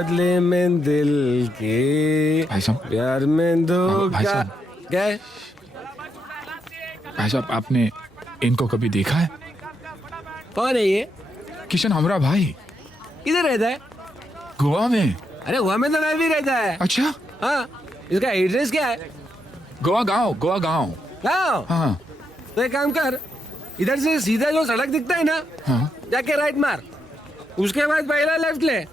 बदले में दिल के भाई साहब, प्यार में धोखा। भाई साहब। क्या है? भाई साहब, आपने इनको कभी देखा है? कौन है ये? किशन, हमारा भाई। किधर रहता है? गोवा में। अरे गोवा में तो मैं भी रहता है। अच्छा, हाँ, इसका एड्रेस क्या है? गोवा गांव, गोवा गांव। हाँ, हाँ तो एक काम कर, इधर से सीधा जो सड़क दिखता है ना, हाँ। जाके राइट मार, उसके बाद पहला लेफ्ट ले,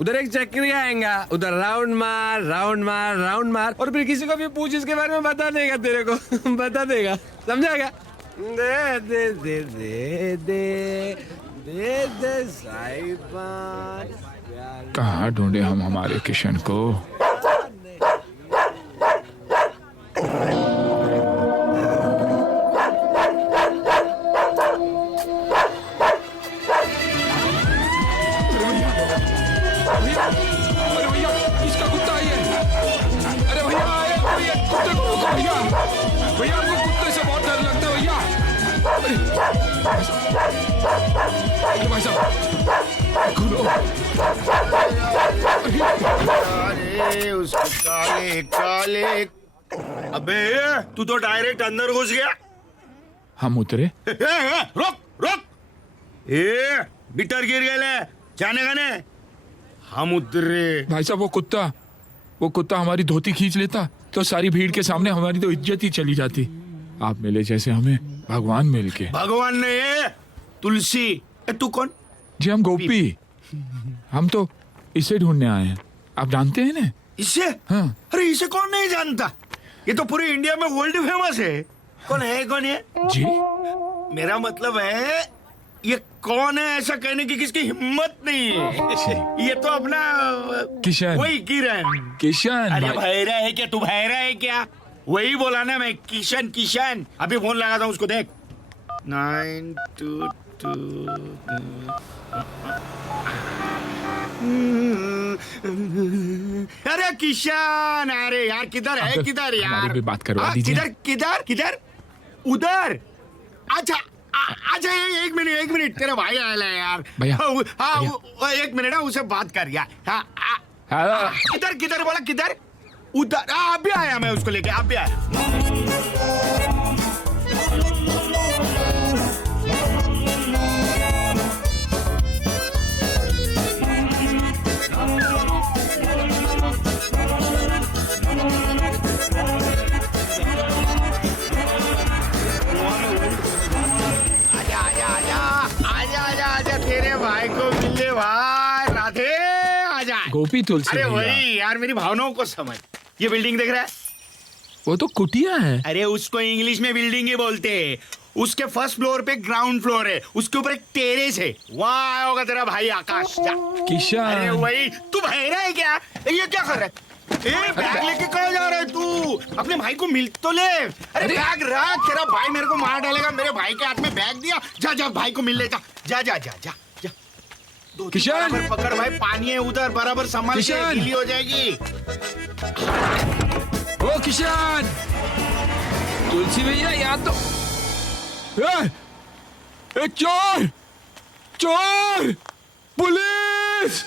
उधर एक चक्री आएगा, उधर राउंड मार राउंड मार राउंड मार, और फिर किसी को भी पूछ इसके बारे में बता देगा तेरे को। बता देगा, समझा क्या? दे दे दे दे दे दे दे साहिबान प्यार। कहाँ ढूंढे हम हमारे किशन को? अरे भैया, इसका कुत्ता ही है। अरे भैया, कुत्ते को रोको भैया। भैया, हमको कुत्ते से बहुत डर लगता है भैया। अरे भाई साहब, खुलो। अरे उसको काले काले। अबे तू तो डायरेक्ट अंदर घुस गया। हम उतरे। रोक रोक, ए बिटर गिर गए, जाने का ने। हम उतरे। भाई साहब, वो कुत्ता हमारी धोती खींच लेता तो सारी भीड़ के सामने हमारी तो इज्जत ही चली जाती। आप मिले जैसे हमें भगवान मिल के। भगवान ने ये तुलसी। तू कौन? जी, हम गोपी। हम तो इसे ढूंढने आए हैं। आप जानते हैं ना? इसे? हाँ। अरे इसे कौन नहीं जानता, ये तो पूरे इंडिया में वर्ल्ड फेमस है। कौन है कौन है? जी, मेरा मतलब है ये कौन है ऐसा कहने की किसकी हिम्मत नहीं है। ये तो अपना किशन। वही किरण। किशन। अरे भैरा है क्या तू? भैरा है क्या? वही बोला ना मैं, किशन किशन। अभी फोन लगाता हूँ उसको, देख। 922। अरे किशन, अरे यार किधर है? किधर यार? हमारी भी बात करवा हाँ, दीजिए। किधर किधर किधर? उधर। अच्छा अच्छा, एक मिनट, तेरा भाई आया है यार। भैया, हाँ, एक मिनट है, उसे बात कर यार। हाँ, किधर किधर बोला? किधर? उधर। अभी आया मैं उसको लेके, अभी आया। आजा तेरे भाई को मिले भाई। राधे आजा। गोपी तुलसी अरे भैया। वही यार, मेरी भावनाओं को समझ। ये बिल्डिंग देख रहा है? वो तो कुटिया है। अरे उसको इंग्लिश में बिल्डिंग ही बोलते हैं। उसके फर्स्ट फ्लोर पे ग्राउंड फ्लोर है, उसके ऊपर एक टेरेस है, वहाँ आया होगा तेरा भाई आकाश। जा। किशन। अरे वही। तू बहरा है क्या? ये क्या कर रहा है? बैग लेके कहाँ जा रहा है तू? अपने भाई को मिल तो ले। अरे बैग रख, तेरा भाई मेरे को मार डालेगा। मेरे भाई के हाथ में बैग दिया। जा जा, भाई को मिल ले। जा जा जा जा जा जा। किशन, बराबर पकड़ भाई, पानी है उधर, बराबर संभाल के, किशन। गीली हो जाएगी। ओ किशन, तुलसी भैया यहाँ तो। चोर चोर, पुलिस।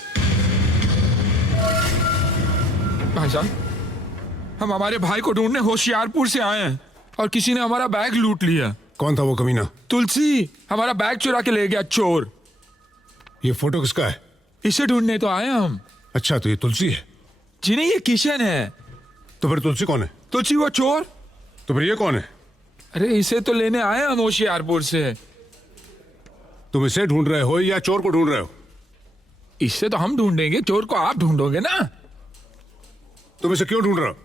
भाई साहब, हम हमारे भाई को ढूंढने होशियारपुर से आए हैं और किसी ने हमारा बैग लूट लिया। कौन था वो कमीना? तुलसी हमारा बैग चुरा के ले गया चोर। ये फोटो किसका है? इसे ढूंढने तो आए हम। अच्छा, तो ये तुलसी है? जी नहीं, ये किशन है। तो फिर तुलसी कौन है? तुलसी वो चोर। तो फिर ये कौन है? अरे इसे तो लेने आए हम होशियारपुर से। तुम इसे ढूंढ रहे हो या चोर को ढूंढ रहे हो? इससे तो हम ढूंढेंगे, चोर को आप ढूंढोगे ना। तुम इसे क्यों ढूंढ रहे हो?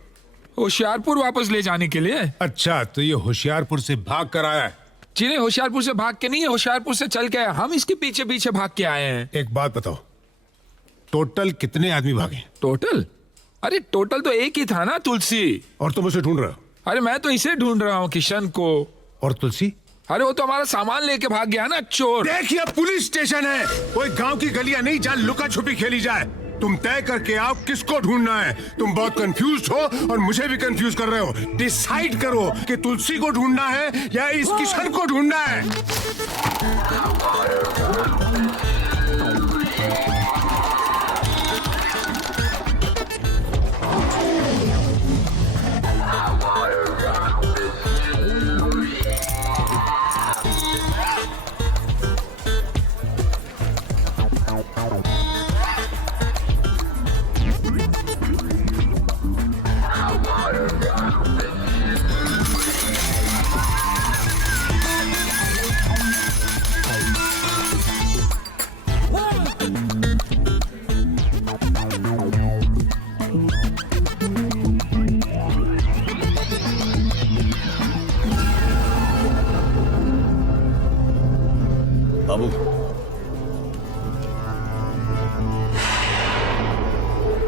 होशियारपुर वापस ले जाने के लिए। अच्छा, तो ये होशियारपुर से भाग कर आया है? जी नहीं, होशियारपुर से भाग के नहीं है, होशियारपुर से चल के आए। हम इसके पीछे पीछे भाग के आए हैं। एक बात बताओ, टोटल कितने आदमी भागे? टोटल? अरे टोटल तो एक ही था ना, तुलसी। और तुम उसे ढूंढ रहे हो? अरे मैं तो इसे ढूंढ रहा हूँ, किशन को। और तुलसी? अरे वो तो हमारा सामान लेके भाग गया ना, चोर। देखिए, पुलिस स्टेशन है, कोई गांव की गलियां नहीं जहां लुका छुपी खेली जाए। तुम तय करके आओ किसको ढूंढना है। तुम बहुत कंफ्यूज हो और मुझे भी कंफ्यूज कर रहे हो। डिसाइड करो कि तुलसी को ढूंढना है या इस किशन को ढूंढना है।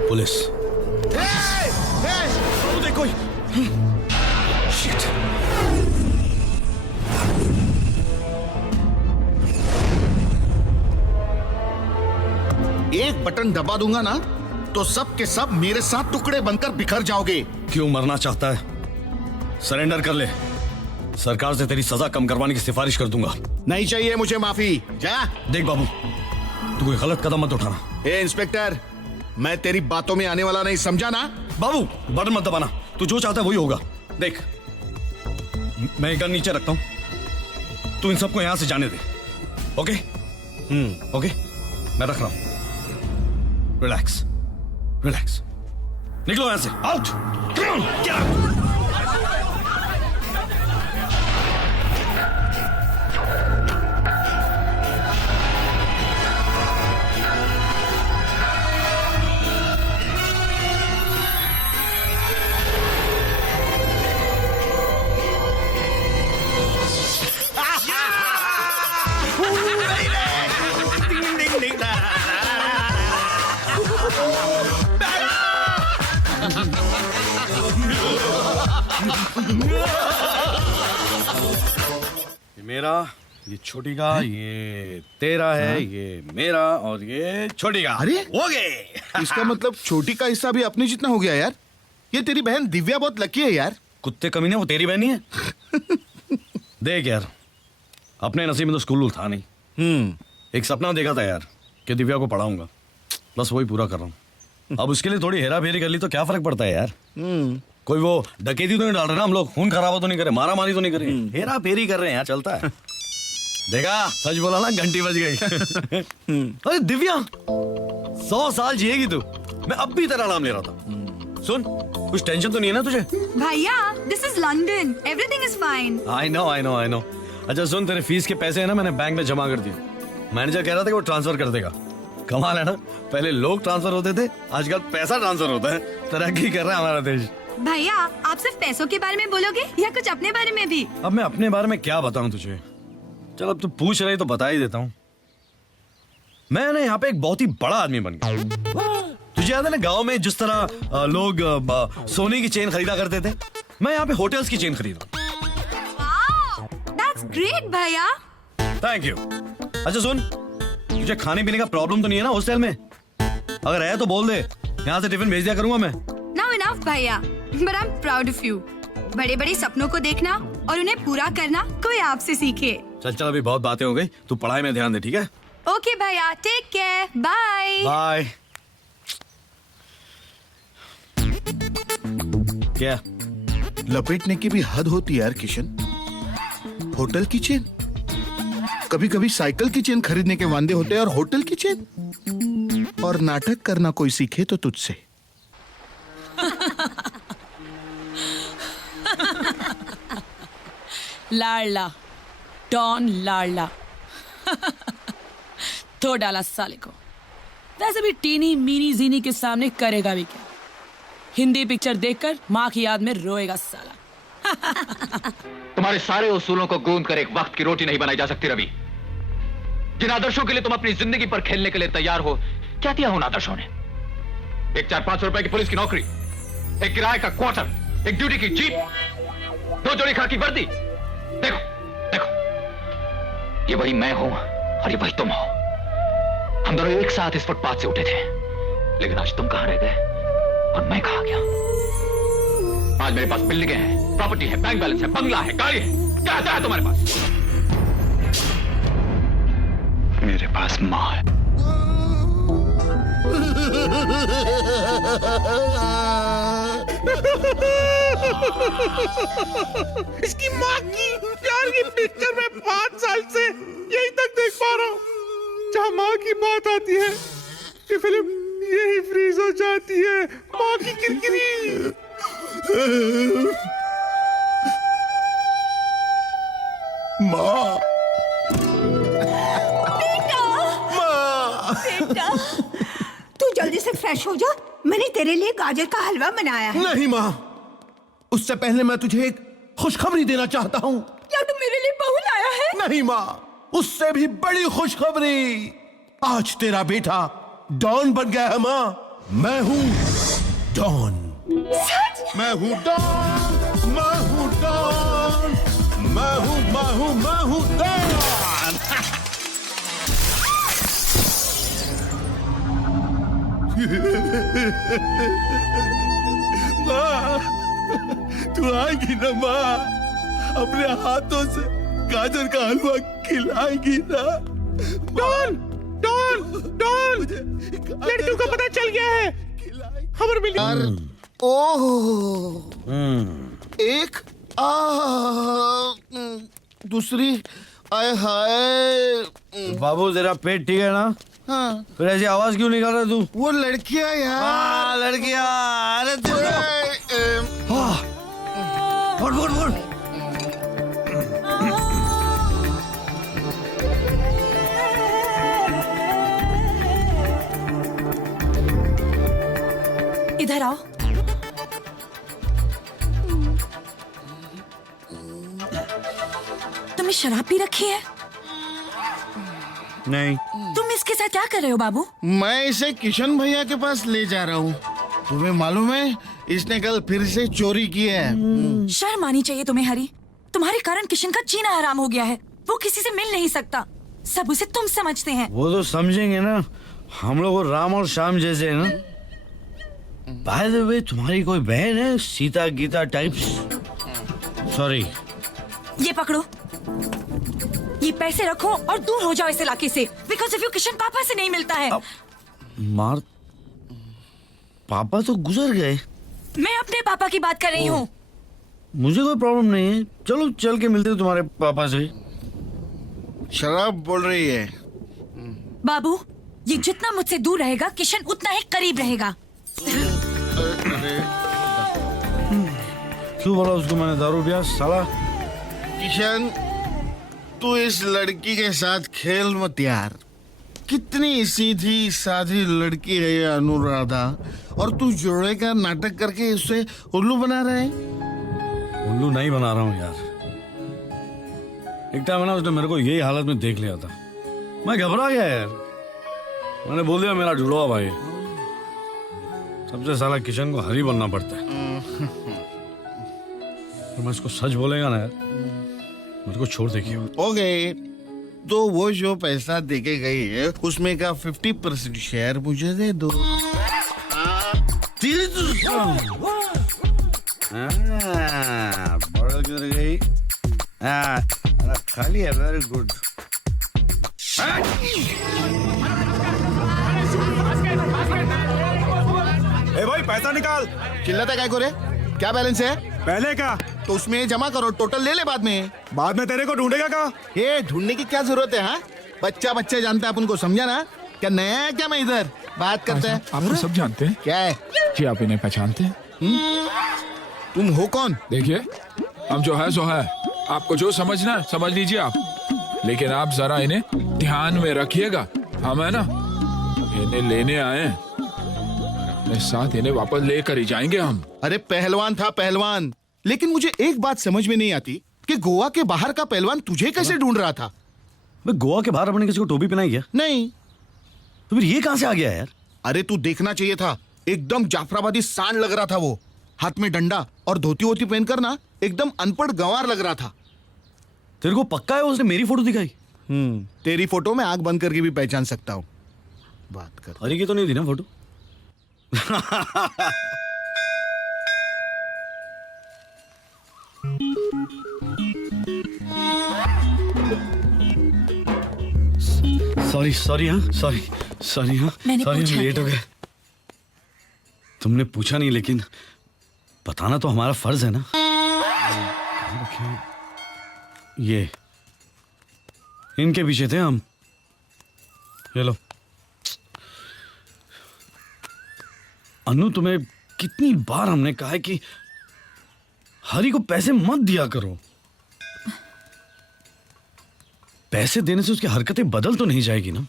पुलिस। देखो एक बटन दबा दूंगा ना तो सब के सब मेरे साथ टुकड़े बनकर बिखर जाओगे। क्यों मरना चाहता है? सरेंडर कर ले, सरकार से तेरी सजा कम करवाने की सिफारिश कर दूंगा। नहीं चाहिए मुझे माफी, जा। देख बाबू, तू कोई गलत कदम मत उठाना। ए इंस्पेक्टर, मैं तेरी बातों में आने वाला नहीं, समझा ना? बाबू बटन मत दबाना, तू जो चाहता है वही होगा। देख, मैं गन नीचे रखता हूं, तू इन सबको यहां से जाने दे। ओके? ओके, मैं रख रहा हूं। रिलैक्स रिलैक्स, निकलो यहां से, आउट। Get out. ये मेरा, ये छोटी का, ये तेरा है, ये मेरा और ये छोटी का। अरे? हो गए। इसका मतलब छोटी का हिस्सा भी अपने जितना हो गया यार। ये तेरी बहन दिव्या बहुत लकी है यार। कुत्ते कमीने, वो तेरी बहन ही है। देख यार, अपने नसीब में तो स्कूल था नहीं। एक सपना देखा था यार कि दिव्या को पढ़ाऊंगा, बस वही पूरा कर रहा हूँ। अब उसके लिए थोड़ी हेरा फेरी कर ली तो क्या फर्क पड़ता है यार। कोई वो डकैती तो नहीं डाल रहे ना हम लोग, खून खराबा तो नहीं करे, मारा मारी तो नहीं करे, हेरा फेरी कर रहे हैं यार, चलता है। देखा, सच बोला ना, घंटी बज गई। अरे दिव्या, 100 साल जिएगी तू। मैं अब भी तेरा नाम ले रहा था। सुन, कुछ टेंशन तो नहीं है ना तुझे? भैया, this is London. Everything is fine. I know. अच्छा सुन, तेरे फीस के पैसे है ना, मैंने बैंक में जमा कर दिए। मैनेजर कह रहा था कि वो ट्रांसफर कर देगा। कमाल है ना, पहले लोग ट्रांसफर होते थे, आजकल पैसा ट्रांसफर होता है। तरक्की कर रहा है हमारा देश। भैया, आप सिर्फ पैसों के बारे में बोलोगे या कुछ अपने बारे में भी? अब मैं अपने बारे में क्या बताऊं तुझे? चल अब तू पूछ रही तो बता ही देता हूँ। मैं ना यहाँ पे एक बहुत ही बड़ा आदमी बन गया। तुझे याद है ना, गांव में जिस तरह लोग सोने की चेन खरीदा करते थे, मैं यहाँ पे होटल्स की चेन खरीदा। Wow, that's great भैया। Thank you. अच्छा सुन, तुझे खाने पीने का प्रॉब्लम तो नहीं है ना हॉस्टल में? अगर है तो बोल दे, यहाँ से टिफिन भेज दिया करूंगा मैं। Now enough भैया, but I'm proud of you. बड़े-बड़े सपनों को देखना और उन्हें पूरा करना कोई आपसे सीखे। चल अभी बहुत बातें हो गई, तू पढ़ाई में ध्यान दे, ठीक है? ओके भैया, टेक केयर, बाय। बाय। क्या? लपेटने की भी हद होती है यार किशन। होटल की चेन, कभी कभी साइकिल की चेन खरीदने के वांदे होते हैं, और होटल की चेन। और नाटक करना कोई सीखे तो तुझसे। लाडला, डॉन लाडला। तो डाला साले को। वैसे भी टीनी मीनी जीनी के सामने करेगा भी क्या? हिंदी पिक्चर देखकर माँ की याद में रोएगा साला। तुम्हारे सारे उसूलों को गूंद कर एक वक्त की रोटी नहीं बनाई जा सकती रवि। जिन आदर्शों के लिए तुम अपनी जिंदगी पर खेलने के लिए तैयार हो, क्या दिया उन आदर्शों ने? एक 4-5 रुपए की पुलिस की नौकरी, एक किराए का क्वार्टर, एक ड्यूटी की जीप, 2 जोड़ी खाकी वर्दी। देखो देखो, ये वही मैं हूं और ये वही तुम हो। हम दोनों एक साथ इस फुटपाथ से उठे थे, लेकिन आज तुम कहां रह गए और मैं कहां गया? आज मेरे पास बिल्डिंगें हैं, प्रॉपर्टी है, बैंक बैलेंस है, बंगला है, गाड़ी है। क्या है तुम्हारे पास? मेरे पास मां है। इसकी माँ की प्यार की पिक्चर मैं 5 साल से यहीं तक देख पा रहा हूँ। जहाँ माँ की बात आती है, ये फिल्म यही फ्रीज हो जाती है। माँ की किरकिरी। माँ, बेटा, तू जल्दी से फ्रेश हो जा। मैंने तेरे लिए गाजर का हलवा बनाया है। नहीं माँ, उससे पहले मैं तुझे एक खुशखबरी देना चाहता हूँ। क्या तू मेरे लिए बहू लाया है? नहीं माँ, उससे भी बड़ी खुशखबरी। आज तेरा बेटा डॉन बन गया है माँ। मैं हूं डॉन। मैं हूं डॉन, मैं हूं डॉन, मैं हूं डॉन। माँ, तू आएगी ना माँ? अपने हाथों से गाजर का हलवा खिलाएगी ना? डॉन डॉन डॉन, लड़कियों को पता चल गया है, खबर मिली। ओह, एक दूसरी, आय हाय। बाबू तेरा पेट ठीक है ना? हाँ, फिर ऐसी आवाज क्यों निकाल रहा तू? वो लड़कियां यार। हाँ लड़कियां, अरे बोल बोल बोल। इधर आओ। तुमने शराब पी रखी है? नहीं। तुम इसके साथ क्या कर रहे हो बाबू? मैं इसे किशन भैया के पास ले जा रहा हूँ। तुम्हें मालूम है, इसने कल फिर से चोरी की है। शर्म आनी चाहिए तुम्हें हरी। तुम्हारे कारण किशन का जीना हराम हो गया है। वो किसी से मिल नहीं सकता, सब उसे तुम समझते हैं। वो तो समझेंगे ना, हम लोग राम और श्याम जैसे है ना। बाय द वे, तुम्हारी कोई बहन है सीता गीता टाइप्स? सॉरी। ये पकड़ो, ये पैसे रखो और दूर हो जाओ इस इलाके से। बिकॉज इफ यू किशन पापा से नहीं मिलता है। मार, पापा तो गुजर गए। मैं अपने पापा की बात कर रही हूँ। मुझे कोई प्रॉब्लम नहीं है, चलो चल के मिलते हैं तुम्हारे पापा से। शराब बोल रही है। बाबू, ये जितना मुझसे दूर रहेगा किशन उतना ही करीब रहेगा। क्यों बोला उसको मैंने दारू पिया साला? किशन, तू इस लड़की के साथ खेल मत यार। कितनी सीधी साधी लड़की है ये अनुराधा, और तू जोड़े का नाटक करके उसे उल्लू बना रहा है। उल्लू नहीं बना रहा हूँ यार। एक टाइम ना उसने मेरे को यही हालत में देख लिया था, मैं घबरा गया यार। मैंने बोल दिया मेरा जुड़वा भाई। सबसे साला किशन को हरी बनना पड़ता है। तो मैं इसको सच बोलेगा ना यार, मेरे को छोड़ देखिए। ओके, तो वो जो पैसा देके गई है उसमें का 50% शेयर मुझे दे दो। तेरी तो बॉर्डर किधर गई? खाली है, वेरी गुड। ए भाई, पैसा निकाल। चिल्लाता काय को रे? क्या बैलेंस है? पहले का तो उसमें जमा करो, टोटल ले ले बाद में। बाद में तेरे को ढूंढेगा का? ये ढूंढने की क्या जरूरत है? हाँ, बच्चा बच्चा जानता है अपन को, समझा ना? क्या नया है क्या? मैं इधर बात करते हैं। आप तो सब जानते हैं। क्या है? जी आप इन्हें पहचानते हैं? तुम हो कौन? देखिए, हम जो है सो है। आपको जो समझना है समझ लीजिए आप, लेकिन आप जरा इन्हें ध्यान में रखिएगा। हम है ना, इन्हें लेने आए हैं, अपने साथ इन्हें वापस लेकर ही जाएंगे हम। अरे पहलवान था पहलवान, लेकिन मुझे एक बात समझ में नहीं आती कि गोवा के बाहर का पहलवान तुझे कैसे ढूंढ रहा था? गोवा के बाहर अपने किसी को टोपी पहनाई क्या? नहीं। तो फिर ये कहां से आ गया यार? अरे तू देखना चाहिए था, एकदम जाफराबादी सांड लग रहा था वो। हाथ में डंडा और धोती वोती पहनकर ना एकदम अनपढ़ गंवार लग रहा था। तेरे को पक्का है उसने मेरी फोटो दिखाई? तेरी फोटो में आंख बंद करके भी पहचान सकता हूँ। बात कर। हरी की तो नहीं थी ना फोटो? सॉरी सॉरी, हाँ सॉरी सॉरी, हाँ मैंने सॉरी, हम पूछा लेट हो गए। तुमने पूछा नहीं, लेकिन बताना तो हमारा फर्ज है ना। ये इनके पीछे थे हम। ये लो। अनु, तुम्हें कितनी बार हमने कहा है कि हरी को पैसे मत दिया करो। पैसे देने से उसकी हरकतें बदल तो नहीं जाएगी ना,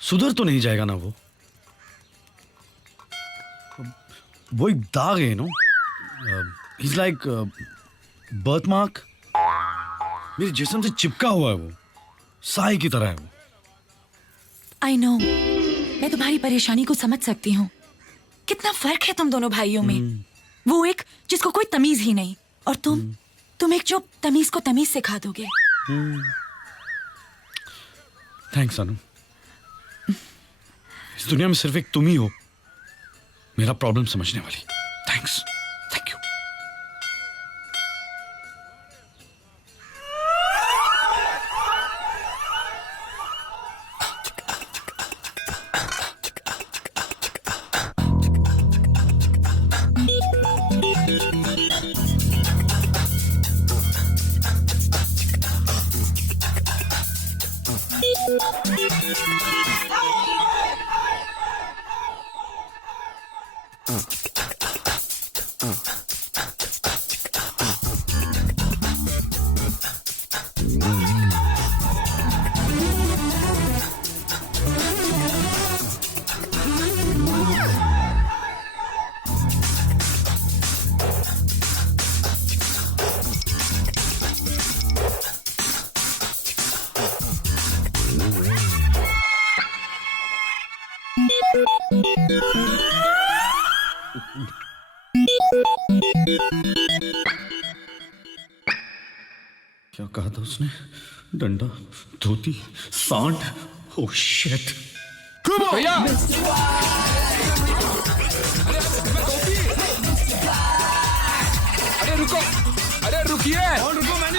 सुधर तो नहीं जाएगा ना वो एक दाग है no, is like birth mark. मेरे जिस्म से चिपका हुआ है वो, साई की तरह है वो। आई नो, मैं तुम्हारी परेशानी को समझ सकती हूँ, कितना फर्क है तुम दोनों भाइयों में। वो एक जिसको कोई तमीज ही नहीं, और तुम एक जो तमीज को तमीज सिखा दोगे। थैंक्स अनु। इस दुनिया में सिर्फ एक तुम ही हो मेरा प्रॉब्लम समझने वाली। Thanks, thank you. क्या कहा था उसने? डंडा, धोती, सांड। Oh shit. भैया अरे रुको, अरे रुकिए,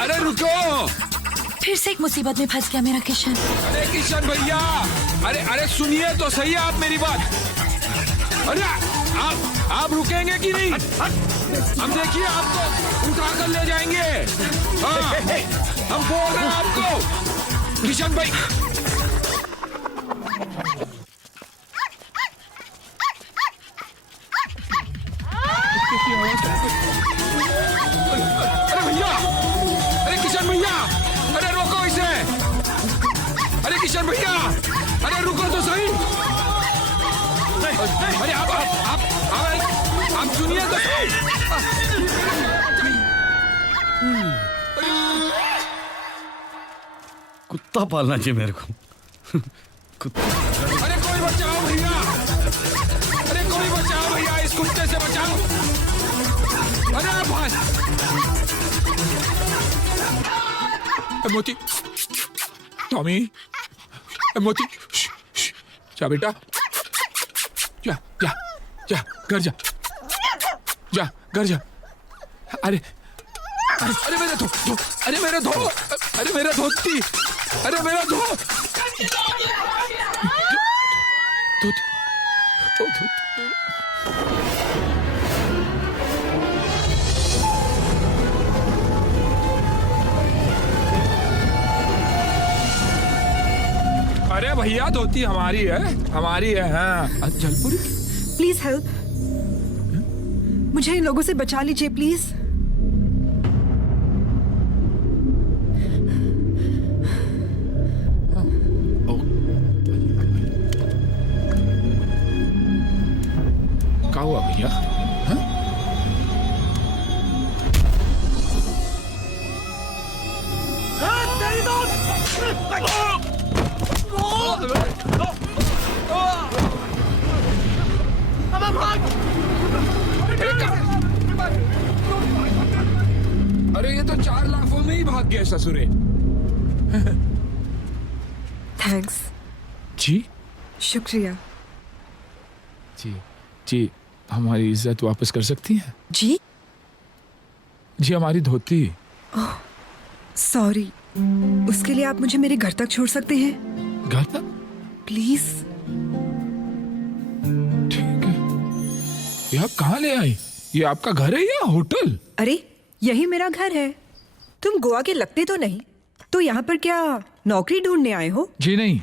अरे रुको। फिर से एक मुसीबत में फंस गया मेरा किशन। अरे किशन भैया, अरे अरे सुनिए तो सही आप मेरी बात। अरे आप रुकेंगे कि नहीं? हम देखिए आपको उठा कर ले जाएंगे। हाँ, हम बोल रहे हैं आपको किशन भाई। अरे भैया, अरे किशन भैया, अरे रोको इसे। अरे किशन भैया, अरे रुको तो सही। अरे आप सुनिए तो सही। कुत्ता पालना चाहिए मेरे को। कुत्ता। अरे कोई बचाओ भैया, अरे कोई बचाओ भैया, इस कुत्ते से बचाओ। अरे भाई मोती, टॉमी, मोती, जा बेटा, जा जा जा घर जा, जा घर जा। अरे अरे अरे मेरे धो, अरे मेरे धो, अरे मेरा धोती, अरे मेरा धो, अरे भैया धोती हमारी है, हमारी है। हाँ जलपुरी, प्लीज हेल्प, मुझे इन लोगों से बचा लीजिए प्लीज। क्या हुआ भैया? अरे ये तो 4 लाखों में ही भाग गया ससुरे। थैंक्स। जी शुक्रिया। जी जी, हमारी इज्जत वापस कर सकती हैं? जी जी हमारी धोती। सॉरी, उसके लिए आप मुझे मेरे घर तक छोड़ सकते हैं? घर तक? प्लीज। ठीक है। ये आप कहाँ ले आई? ये आपका घर है या होटल? अरे यही मेरा घर है। तुम गोवा के लगते तो नहीं, तो यहाँ पर क्या नौकरी ढूंढने आए हो? जी नहीं,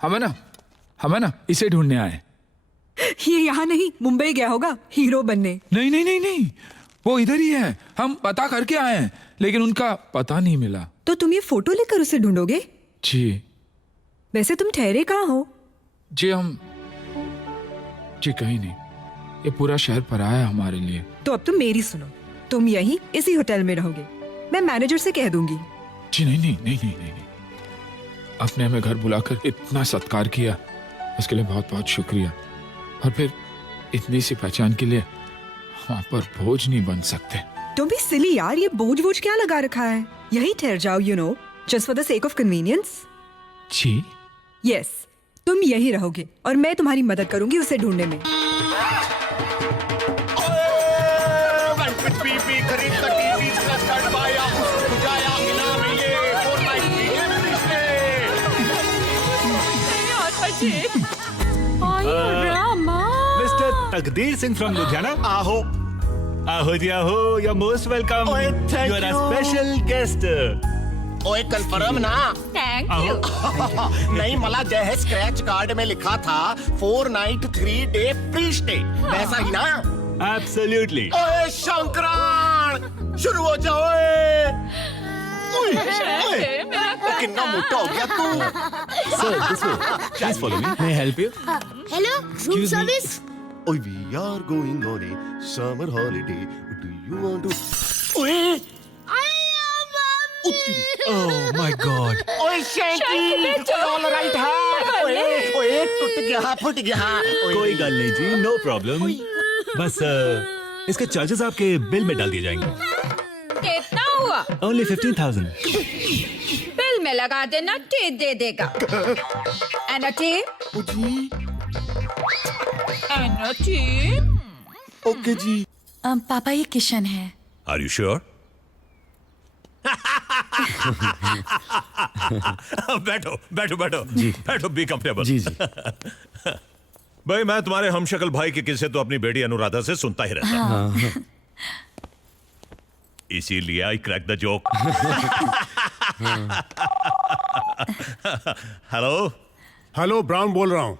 हमें ना इसे ढूंढने आए। ये यहाँ नहीं, मुंबई गया होगा हीरो बनने। नहीं नहीं नहीं नहीं, वो इधर ही है। हम पता करके आए हैं, लेकिन उनका पता नहीं मिला। तो तुम ये फोटो लेकर उसे ढूंढोगे? जी। वैसे तुम ठहरे कहाँ हो? जी कहीं नहीं, ये पूरा शहर पराया है हमारे लिए। तो अब तुम मेरी सुनो, तुम यहीं इसी होटल में रहोगे। मैं मैनेजर से कह दूंगी। जी नहीं नहीं नहीं नहीं नहीं, अपने हमें घर बुलाकर इतना सत्कार किया, उसके लिए बहुत बहुत शुक्रिया। और फिर इतनी सी पहचान के लिए वहां पर बोझ नहीं बन सकते। तुम भी सिली यार, ये बोझ बोझ क्या लगा रखा है? यही ठहर जाओ, you know, just for the sake of convenience. जी यस, तुम यही रहोगे और मैं तुम्हारी मदद करूंगी उसे ढूंढने में। खरीद टीवी बाया बुझाया इनाम ये 4 नाइट मिस्टर तकदीर सिंह फ्रॉम लुधियाना। आहो आहो जी आहो, यू आर मोस्ट वेलकम। ओए, thank you are a you. Special guest. ओए कंफर्म ना? थैंक आहो नहीं, मला जो है स्क्रैच कार्ड में लिखा था 4 नाइट 3 डे फ्री स्टे, वैसा ही ना? एब्सोल्युटली। ओए शंकरान, शुरू हो जाओ। ओए ओए, कितना मोटा हो गया तू। Sir this way, please follow me. May help you? Hello, room service. Oh, we are going on a summer holiday. Do you want to? ओए, ओह माय गॉड। ओए शैंकी, ऑल राइट है। ओए, ओए, टूट गया, फट गया। कोई गल नहीं जी, नो प्रॉब्लम। बस इसके चार्जेस आपके बिल में डाल दिए जाएंगे। कितना हुआ? ओनली 15,000। बिल में लगा देना, टेप दे देगा। एना टेप? एना टेप? ओके जी। पापा ये किशन है। Are you sure? बैठो बैठो बैठो जी। बैठो, बी कंफर्टेबल। जी जी। भाई मैं तुम्हारे हमशक्ल भाई के किस्से तो अपनी बेटी अनुराधा से सुनता ही रहता हूं। इसीलिए I crack the joke. Hello hello, brown बोल रहा हूँ।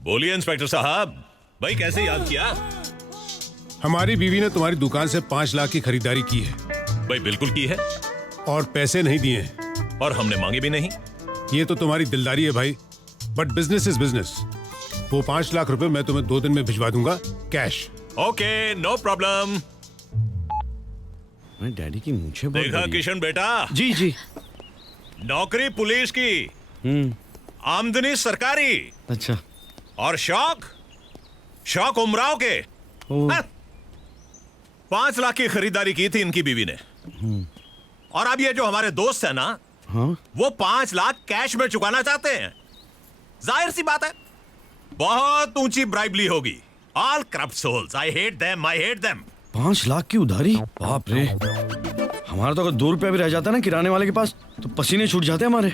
बोलिए इंस्पेक्टर साहब, भाई कैसे याद किया? हमारी बीवी ने तुम्हारी दुकान से 5 लाख की खरीदारी की है भाई बिल्कुल की है, और पैसे नहीं दिए हैं। और हमने मांगे भी नहीं। ये तो तुम्हारी दिलदारी है भाई, बट बिजनेस इज बिजनेस। वो 5 लाख रुपए मैं तुम्हें 2 दिन में भिजवा दूंगा, कैश। Okay no problem. मैं डैडी की मूंछें बहुत देखा बड़ी हैं। किशन बेटा, जी जी। नौकरी पुलिस की, आमदनी सरकारी, अच्छा। और शौक उमराव के। ओह। हाँ? 5 लाख की खरीदारी की थी इनकी बीवी ने, और अब ये जो हमारे दोस्त है ना, हाँ? वो 5 लाख कैश में चुकाना चाहते हैं। जाहिर सी बात है, बहुत ऊंची ब्राइबली होगी। All corrupt souls, I hate them, I hate them. 5 lakh की उधारी, बाप रे। हमारा तो अगर 2 रुपया भी रह जाता ना किराने वाले के पास, तो पसीने छूट जाते हमारे।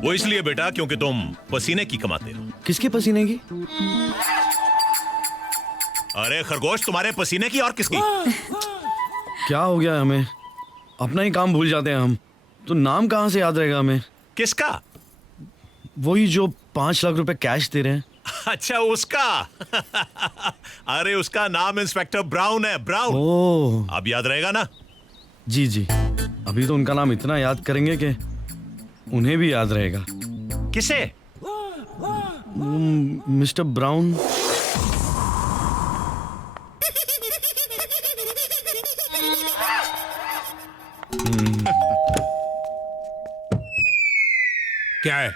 वो इसलिए बेटा क्योंकि तुम पसीने की कमाते हो। किसके पसीने की? अरे खरगोश, तुम्हारे पसीने की और किसकी? क्या हो गया है हमें? अपना ही काम भूल जाते हैं हम, तो नाम कहाँ से याद रहेगा हमें? किसका? वही जो 5 लाख रुपए कैश दे रहे हैं। अच्छा उसका। अरे उसका नाम इंस्पेक्टर ब्राउन है, ब्राउन। ओह अब याद रहेगा ना? जी जी। अभी तो उनका नाम इतना याद करेंगे कि उन्हें भी याद रहेगा। किसे? Mister brown. क्या है?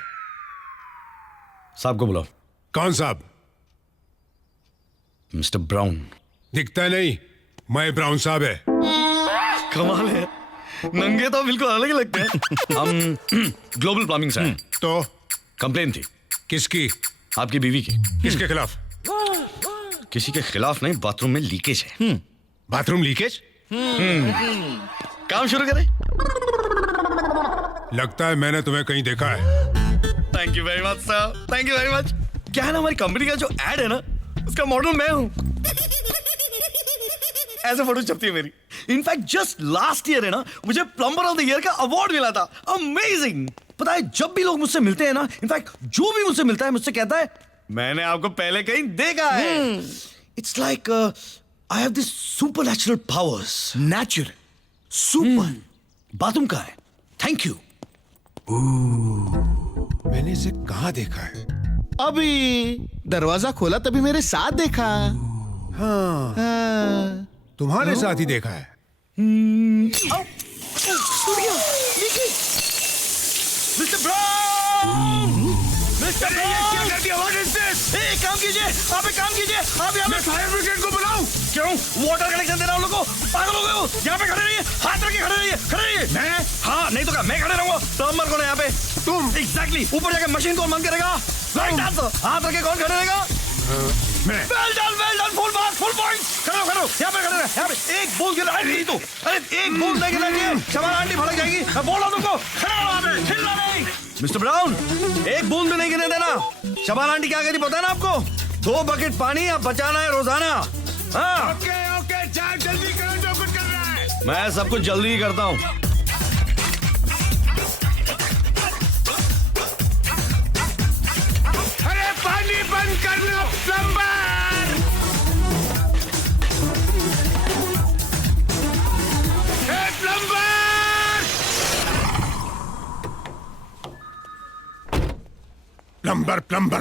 साहब को बुलाओ। कौन साहब? Mister brown. दिखता नहीं, मैं ब्राउन साहब है। कमाल है, नंगे तो बिल्कुल अलग ही लगते हैं। हम ग्लोबल प्लम्बिंग से हैं। तो कंप्लेन थी। किसकी? आपकी बीवी की। किसके खिलाफ? किसी के खिलाफ नहीं, बाथरूम में लीकेज है। Bathroom leakage? काम शुरू करें? लगता है मैंने तुम्हें कहीं देखा है। Thank you very much sir, thank you very much. क्या है ना, हमारी कंपनी का जो एड है ना, उसका मॉडल मैं हूं। ऐसे फोटो छपती है मेरी। इनफैक्ट जस्ट लास्ट ईयर है ना, मुझे प्लम्बर ऑफ द ईयर का अवार्ड मिला था। अमेजिंग। पता है, जब भी लोग मुझसे मिलते हैं ना, इनफैक्ट जो भी मुझसे मिलता है मुझसे कहता है मैंने आपको पहले कहीं देखा है। It's like I have this supernatural powers. Natural, super. Bathroom का है। Thank you. मैंने इसे कहाँ देखा है? अभी दरवाजा खोला तभी मेरे साथ देखा। हाँ, तुम्हारे साथ ही देखा है। Mister brown! Mister brown! What is this? एक काम कीजिए, आप एक काम कीजिए, आप यहाँ पे फायर ब्रिगेड को बुलाऊं। क्यों? वाटर कनेक्शन दे रहा हूँ लोगों को। पागल हो गए हो? यहाँ पे खड़े रहिए, हाथ रख के खड़े रहिए, खड़े रहिए। मैं? हाँ, नहीं तो क्या, मैं खड़े रहूंगा। प्लम्बर कौन है यहाँ पे? तुम। एग्जैक्टली। ऊपर जाके मशीन कौन बंद करेगा? हाथ रख के कौन खड़े रहेगा? मैं। Well done, full marks, full points. खड़े हो, यहाँ पे खड़े रहे, यहाँ पे। एक बूंद गिरा नहीं तो, अरे एक बूंद नहीं गिराएंगे, शबाना आंटी भड़क जाएगी। मैं बोल रहा हूं तुमको, खड़े हो वहाँ पे, हिलना नहीं। मिस्टर ब्राउन, एक बूंद भी नहीं गिरने देना। शबाना आंटी क्या कहती पता है ना आपको? 2 बकेट पानी अब बचाना है रोजाना। हाँ। ओके, चार जल्दी करो जो कुछ कर रहा है। मैं सब कुछ जल्दी ही करता हूँ। अरे पानी बंद कर लो प्लम्बर।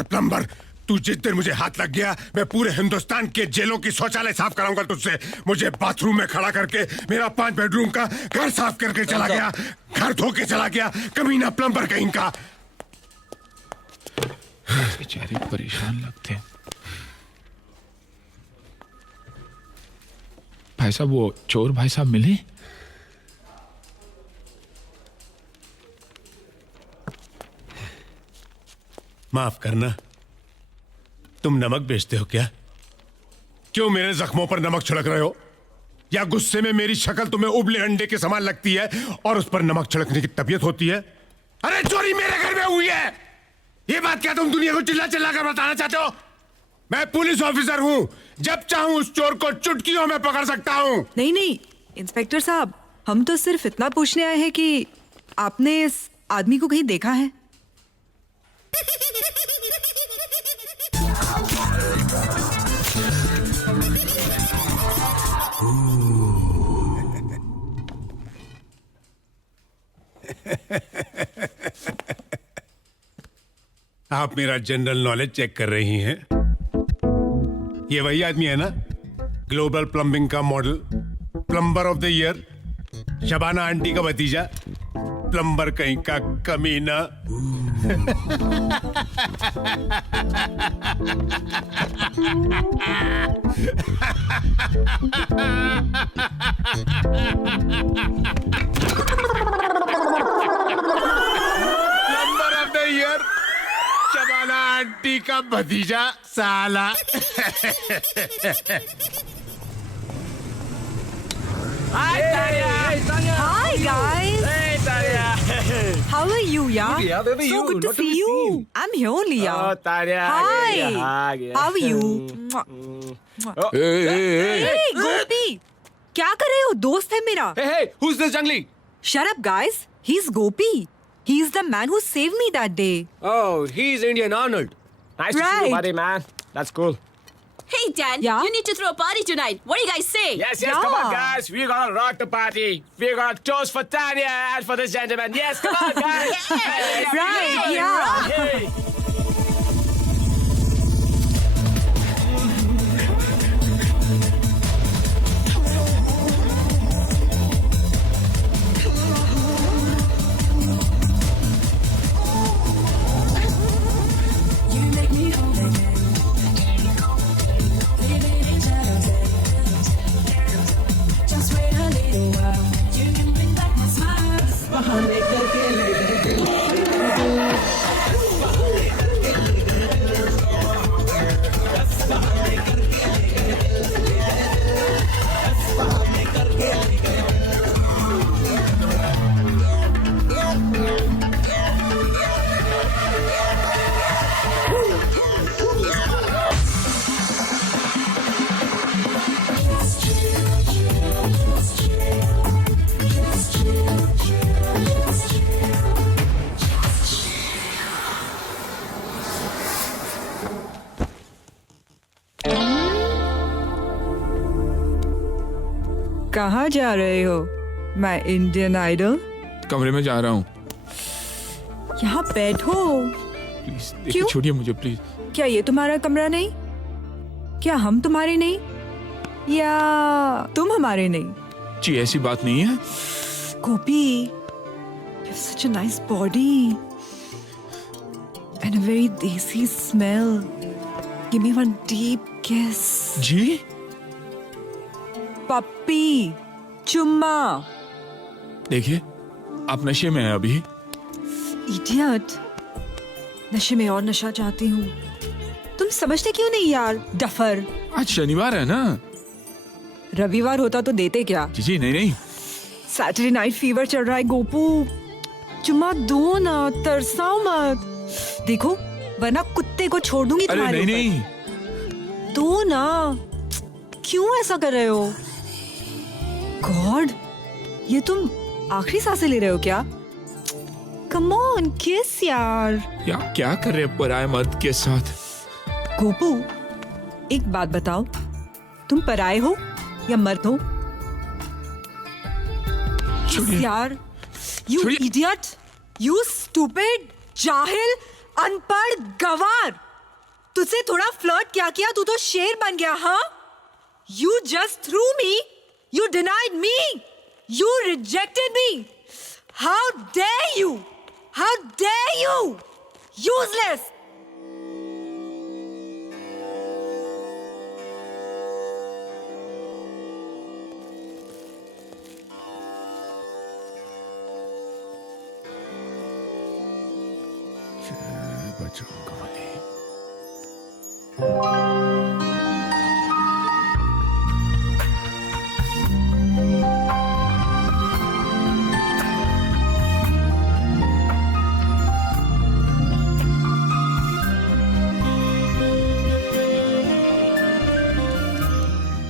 प्लम्बर, तू जिस दिन मुझे हाथ लग गया, मैं पूरे हिंदुस्तान के जेलों की शौचालय साफ कराऊंगा तुझसे। मुझे बाथरूम में खड़ा करके मेरा 5 बेडरूम का घर साफ करके चला गया, घर धो के चला गया, कमीना प्लम्बर कहीं का। बेचारे परेशान लगते हैं। भाई साहब, वो चोर भाई साहब मिले? माफ करना, तुम नमक बेचते हो क्या? क्यों मेरे जख्मों पर नमक छिड़क रहे हो? या गुस्से में मेरी शक्ल तुम्हें उबले अंडे के समान लगती है और उस पर नमक छिड़कने की तबीयत होती है? अरे चोरी मेरे घर में हुई है, ये बात क्या तुम दुनिया को चिल्ला चिल्ला कर बताना चाहते हो? मैं पुलिस ऑफिसर हूं, जब चाहूं उस चोर को चुटकियों में पकड़ सकता हूं। नहीं, इंस्पेक्टर साहब, हम तो सिर्फ इतना पूछने आए हैं कि आपने इस आदमी को कहीं देखा है? आप मेरा जनरल नॉलेज चेक कर रही हैं? ये वही आदमी है ना, ग्लोबल प्लम्बिंग का model, plumber of the year, Shabana aunty का भतीजा, प्लम्बर कहीं का कमीना। Plumber of the year, Shabana aunty का भतीजा साला। Hi guys. Hey, Tanya. How are you, yeah? Yeah, baby, so you. good to Not to see be you. seen. I'm here, Leah. Oh, Tanya. Hi. How are you? Hey, Gopi. क्या कर रहे हो? दोस्त है मेरा. Hey, who's this jungly? Shut up, guys. He's Gopi. He's the man who saved me that day. Oh, he's Indian Arnold. Nice to see you, buddy, man. That's cool. Hey, Dan, you need to throw a party tonight. What do you guys say? Yes, come on, guys. We're gonna rock the party. We're gonna toast for Tanya and for this gentleman. Yes, come on, guys. Right, yeah. Hey. कहाँ जा रहे हो? मैं Indian idol. कमरे में जा रहा हूँ. यहाँ बैठो. प्लीज छोड़िए मुझे प्लीज. क्या ये तुम्हारा कमरा नहीं? क्या हम तुम्हारे नहीं? या तुम हमारे नहीं? जी ऐसी बात नहीं है. Gopi, you have such a nice body and a very desi smell. Give me one deep kiss. जी पप्पी चुम्मा. देखिए आप नशे में हैं अभी. Idiot. नशे में और नशा चाहती हूँ. तुम समझते क्यों नहीं यार डफर. आज शनिवार है ना. रविवार होता तो देते क्या. जी नहीं नहीं. सैटरडे नाइट फीवर चल रहा है गोपू. चुम्मा दो ना, तरसाओ मत. देखो वरना कुत्ते को छोड़ दूंगी अरे तुम्हारे नहीं ऊपर. नहीं. दो ना. क्यों ऐसा कर रहे हो. गॉड ये तुम आखिरी सांसें ले रहे हो क्या. कम ऑन किस यार. क्या कर रहे हैं पराये मर्द के साथ. गोपू एक बात बताओ, तुम पराये हो या मर्द हो. यार यू छोड़िए। इडियट, यू स्टूपिड, जाहिल, अनपढ़, गवार. तुझसे थोड़ा फ्लर्ट क्या किया तू तो शेर बन गया. हाँ you just threw me, you denied me, you rejected me. How dare you, how dare you, useless.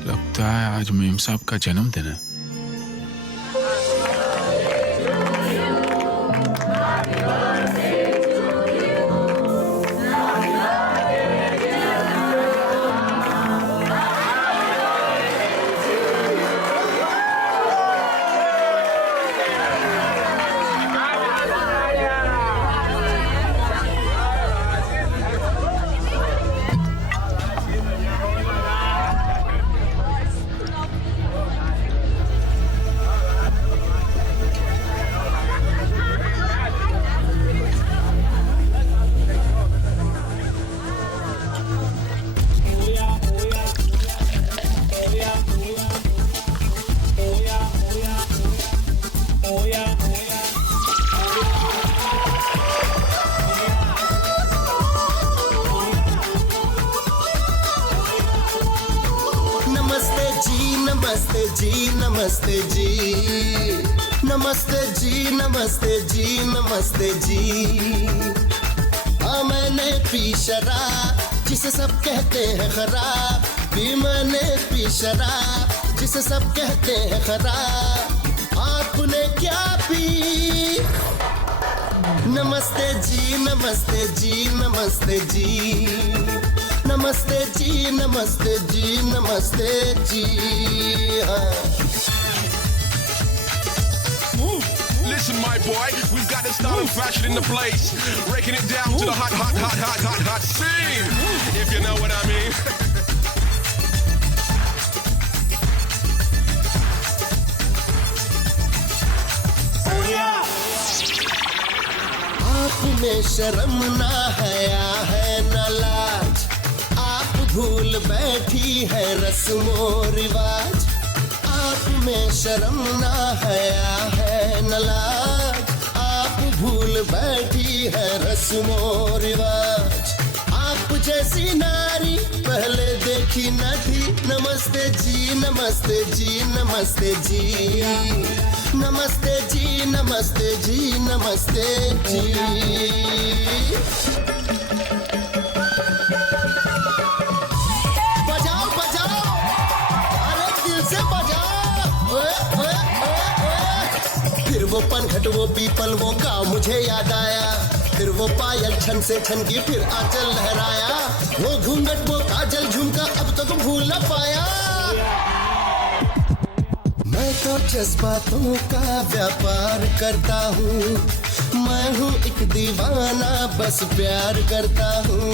लगता है आज मेम साहब का जन्मदिन है. नमस्ते जी नमस्ते जी नमस्ते जी नमस्ते जी नमस्ते जी नमस्ते जी. हाँ मैंने पी शराब जिसे सब कहते हैं खराब, भी मैंने पी शराब जिसे सब कहते हैं खराब. आपने क्या पी. नमस्ते जी नमस्ते जी नमस्ते जी नमस्ते जी नमस्ते जी नमस्ते जी. Listen, my boy, we've got the style and fashion in the place. Breaking it down to the hot scene, if you know what I mean. आप में शर्म ना हया है न लाज, आप भूल बैठी है रस्मो रिवाज. आप में शर्म ना हया है न लाज, आप भूल बैठी है रस्मो रिवाज. आप जैसी नारी पहले देखी न थी. नमस्ते जी नमस्ते जी नमस्ते जी नमस्ते जी नमस्ते जी नमस्ते जी. बजाओ बजाओ, अरे दिल से बजाओ. ओए ओए ओए ओए. फिर वो पनघट वो पीपल वो गाँव मुझे याद आया. फिर वो पायल छन से छन की फिर आंचल लहराया. वो घूंघट वो काजल झुमका अब तक भूल न पाया. मैं तो जज्बातों का व्यापार करता हूँ. मैं हूँ एक दीवाना बस प्यार करता हूँ.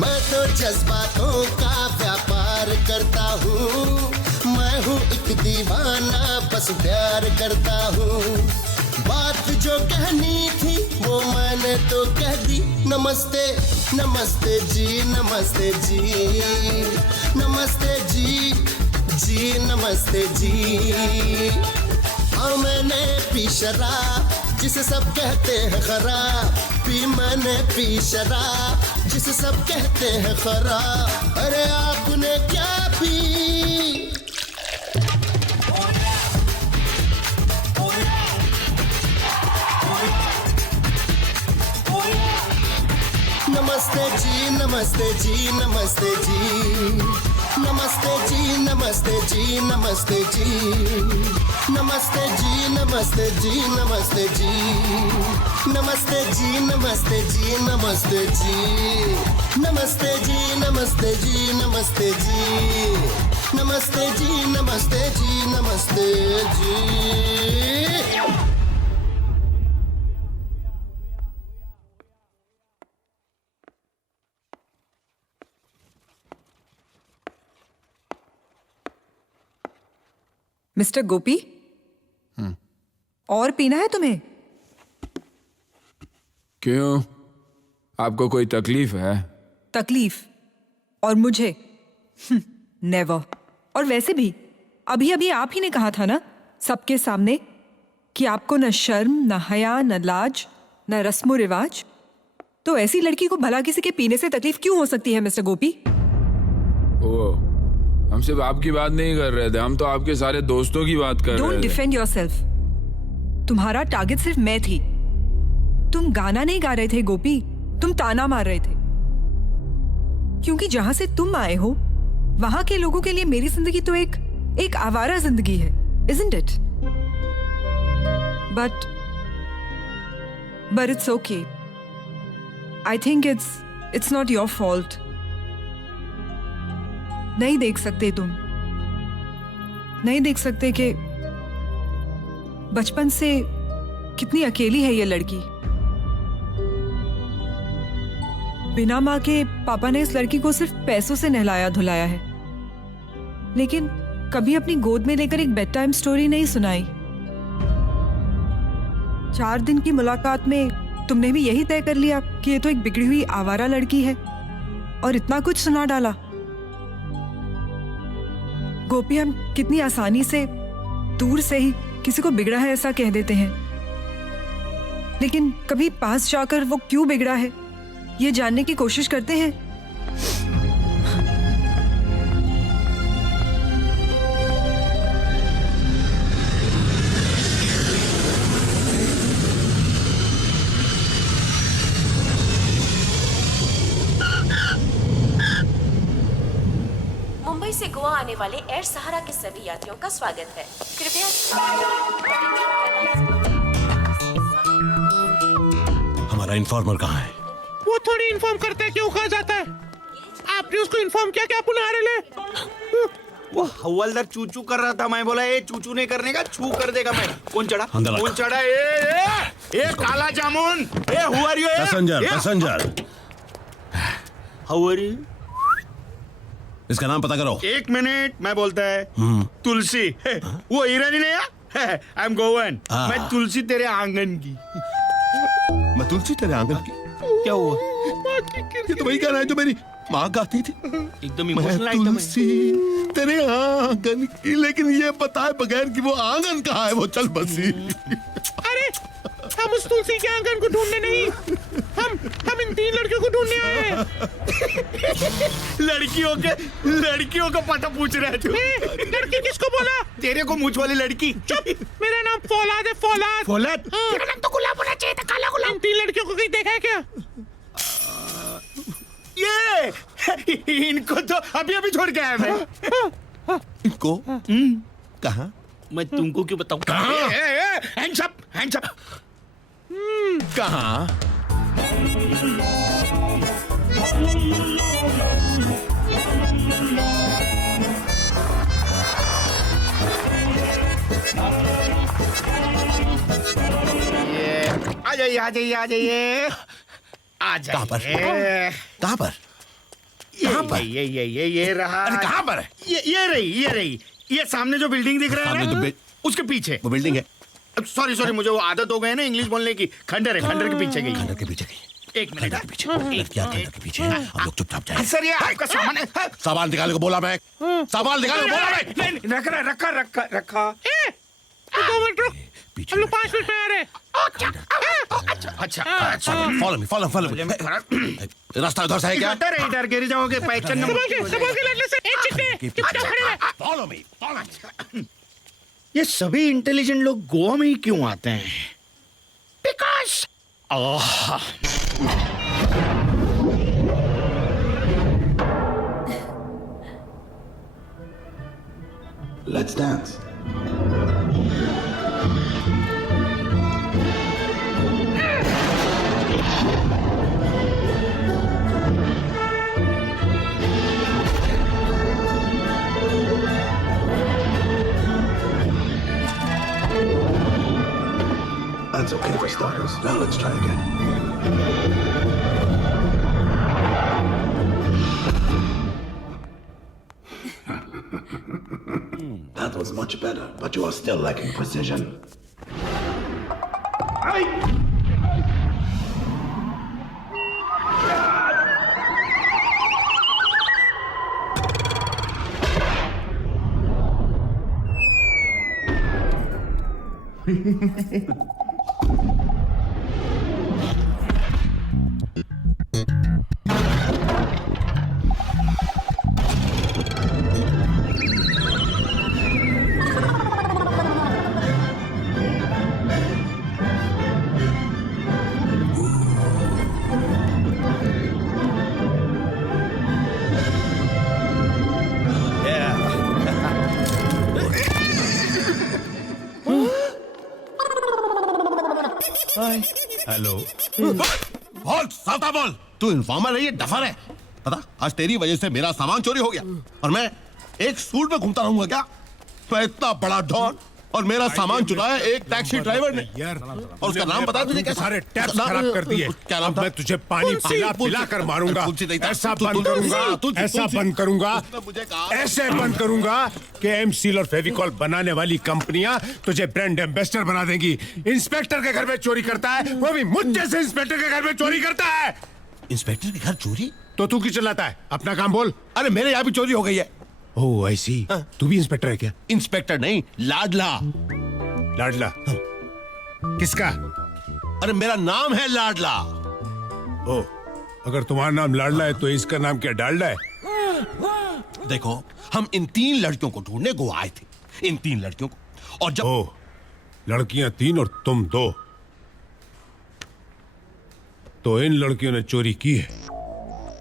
मैं तो जज्बातों का व्यापार करता हूँ. मैं हूँ एक दीवाना बस प्यार करता हूँ. बात जो कहनी थी वो मैंने तो कह दी। नमस्ते नमस्ते जी, नमस्ते जी, नमस्ते जी, जी नमस्ते जी। हाँ मैंने पी शराब जिसे सब कहते हैं खराब, पी मैंने पी शराब जिसे सब कहते हैं खराब। अरे आपने क्या पी? नमस्ते जी, नमस्ते जी, नमस्ते जी, नमस्ते जी, नमस्ते जी, नमस्ते जी, नमस्ते जी, नमस्ते जी, नमस्ते जी, नमस्ते जी, नमस्ते जी, नमस्ते जी, नमस्ते जी, नमस्ते जी, नमस्ते जी, नमस्ते जी, नमस्ते जी, नमस्ते जी। मिस्टर गोपी, और पीना है तुम्हें? क्यों, आपको कोई तकलीफ है? तकलीफ? और मुझे? नेवर। और वैसे भी अभी अभी आप ही ने कहा था ना सबके सामने कि आपको न शर्म, न हया, न लाज, न रस्मो रिवाज। तो ऐसी लड़की को भला किसी के पीने से तकलीफ क्यों हो सकती है मिस्टर गोपी? ओ, हम सिर्फ आपकी बात नहीं कर रहे थे, हम तो आपके सारे दोस्तों की बात कर रहे थे। Don't defend yourself. तुम्हारा टारगेट सिर्फ मैं थी। तुम गाना नहीं गा रहे थे गोपी, तुम ताना मार रहे थे। क्योंकि जहां से तुम आए हो वहां के लोगों के लिए मेरी जिंदगी तो एक आवारा जिंदगी है, isn't it? But it's okay. I think it's not your fault. नहीं देख सकते तुम, नहीं देख सकते कि बचपन से कितनी अकेली है ये लड़की। बिना माँ के पापा ने इस लड़की को सिर्फ पैसों से नहलाया धुलाया है, लेकिन कभी अपनी गोद में लेकर एक बेड टाइम स्टोरी नहीं सुनाई। 4 दिन की मुलाकात में तुमने भी यही तय कर लिया कि ये तो एक बिगड़ी हुई आवारा लड़की है, और इतना कुछ सुना डाला। गोपी, हम कितनी आसानी से दूर से ही किसी को बिगड़ा है ऐसा कह देते हैं, लेकिन कभी पास जाकर वो क्यों बिगड़ा है ये जानने की कोशिश करते हैं? मुंबई से गोवा आने वाले एयर सहारा के सभी यात्रियों का स्वागत है। कृपया हमारा इन्फॉर्मर कहाँ है? वो थोड़ी इन्फॉर्म करता है कि वो कहाँ जाता है। आपने उसको इन्फॉर्म किया क्या पुनः ले? वो हवलदार चूचू कर रहा था, मैं बोला ये चूचू नहीं करने का, छू कर देगा मैं। कौन चढ़ा? कौन चढ़ा? ए काला जामुन, ए who are you? Passenger how are you? इसका नाम पता करो। 1 मिनट, मैं बोलता है तुलसी। वो ईरानी नहीं है, आई एम गोवन। मैं तुलसी तेरे आंगन की। मैं तुलसी तेरे आंगन की? क्या हुआ? ये तो वही गाना है जो मेरी माँ गाती थी। एकदम मैं तुलसी तेरे आंगन की, लेकिन ये बताए बगैर कि वो आंगन कहाँ है वो चल बसी। अरे हम उस तुलसी के आंगन को ढूंढने नहीं, हम इन 3 लड़कियों को ढूंढने आए हैं। लड़कियों को पता पूछ रहे थे। लड़की किसको बोला? तेरे को मूंछ वाली लड़की। चुप, मेरा नाम फौलाद है। फौलाद? तेरा नाम तो गुलाब होना चाहिए था, काला गुलाब। इन 3 लड़कियों को कहीं देखा है क्या? ये इनको तो अभी छोड़ के आया मैं। इनको कहाँ? मैं तुमको क्यों बताऊं? Hands up, hands up. कहाँ? आ जाइए। कहाँ पर? ये रहा। अरे कहाँ पर है? ये रही। ये सामने जो बिल्डिंग दिख रहा है ना, उसके पीछे वो बिल्डिंग है। सॉरी सॉरी, मुझे वो आदत हो गई है ना इंग्लिश बोलने की। खंडर है, खंडर के पीछे गई। खंडर के पीछे गई। एक मिनट। खंडर के पीछे। लड़कियां खंडर के पीछे हैं। आप लोग चुपचाप जाइए। सर ये आपका सामान है। सामान निकालने को बोला मैं। सामान निकालने को बोला मैं। नहीं, रखा। 2 मिनट रुक। हम लोग 5 मिनट में आ रहे हैं। अच्छा। Follow me. रास्ता उधर से है क्या? इधर गिर जाओगे, पहचान फॉलो मी। ये सभी इंटेलिजेंट लोग गोवा में ही क्यों आते हैं? Because Let's dance. That's okay for starters. Now let's try again. That was much better, but you are still lacking precision. Hello. बोल, साता बोल। तू इन्फॉर्मर है, ये डफर है। पता, आज तेरी वजह से मेरा सामान चोरी हो गया और मैं एक सूट में घूमता रहूंगा क्या? तो इतना बड़ा डॉन और मेरा सामान चुराया एक टैक्सी ड्राइवर ने यार। और उसका नाम बता तुझे? कैसा? सारे टैप्स खराब कर दिए। क्या नाम था? मैं तुझे पानी पिला कर मारूंगा। ऐसा बंद करूंगा, ऐसे बंद करूंगा कि एम सील और फेविकॉल बनाने वाली कंपनियां तुझे ब्रांड एम्बेसडर बना देंगी। इंस्पेक्टर के घर में चोरी करता है, वो भी मुझ जैसे इंस्पेक्टर के घर में चोरी करता है। इंस्पेक्टर के घर चोरी? तो तू क्यों चिल्लाता है? अपना काम बोल। अरे मेरे यहाँ भी चोरी हो गई है। ओह ऐसी। तू भी इंस्पेक्टर है क्या? इंस्पेक्टर नहीं, लाडला। लाडला? किसका? अरे मेरा नाम है लाडला। ओह, अगर तुम्हारा नाम लाडला है तो इसका नाम क्या डालडा है? देखो, हम इन 3 लड़कियों को ढूंढने गोवा आए थे। इन 3 लड़कियों को। और जब लड़कियां 3 और तुम 2, तो इन लड़कियों ने चोरी की है।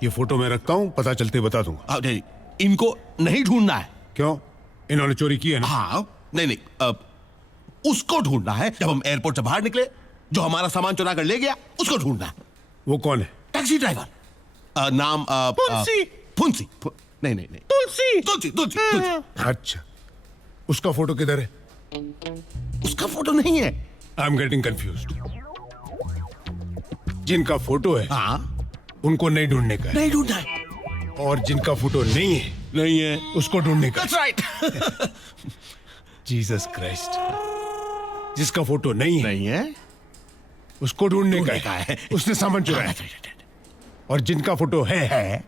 ये फोटो मैं रखता हूं, पता चलते बता दूंगा। नहीं, इनको नहीं ढूंढना है। क्यों? इन्होंने चोरी की है ना? हाँ, नहीं, उसको ढूंढना है। जब हम एयरपोर्ट से बाहर निकले, जो हमारा सामान चुरा कर ले गया, उसको ढूंढना है। वो कौन है? Taxi driver. नाम फुंसी। नहीं, तुलसी। अच्छा, उसका फोटो किधर है? उसका फोटो नहीं है। I am getting confused. जिनका फोटो है, हाँ, उनको नहीं ढूंढने का है। नहीं ढूंढना है। और जिनका फोटो नहीं है उसको ढूंढने का। That's right. Jesus Christ. जिसका फोटो नहीं है उसको ढूंढने का है। उसने सामान चुराया। और जिनका फोटो है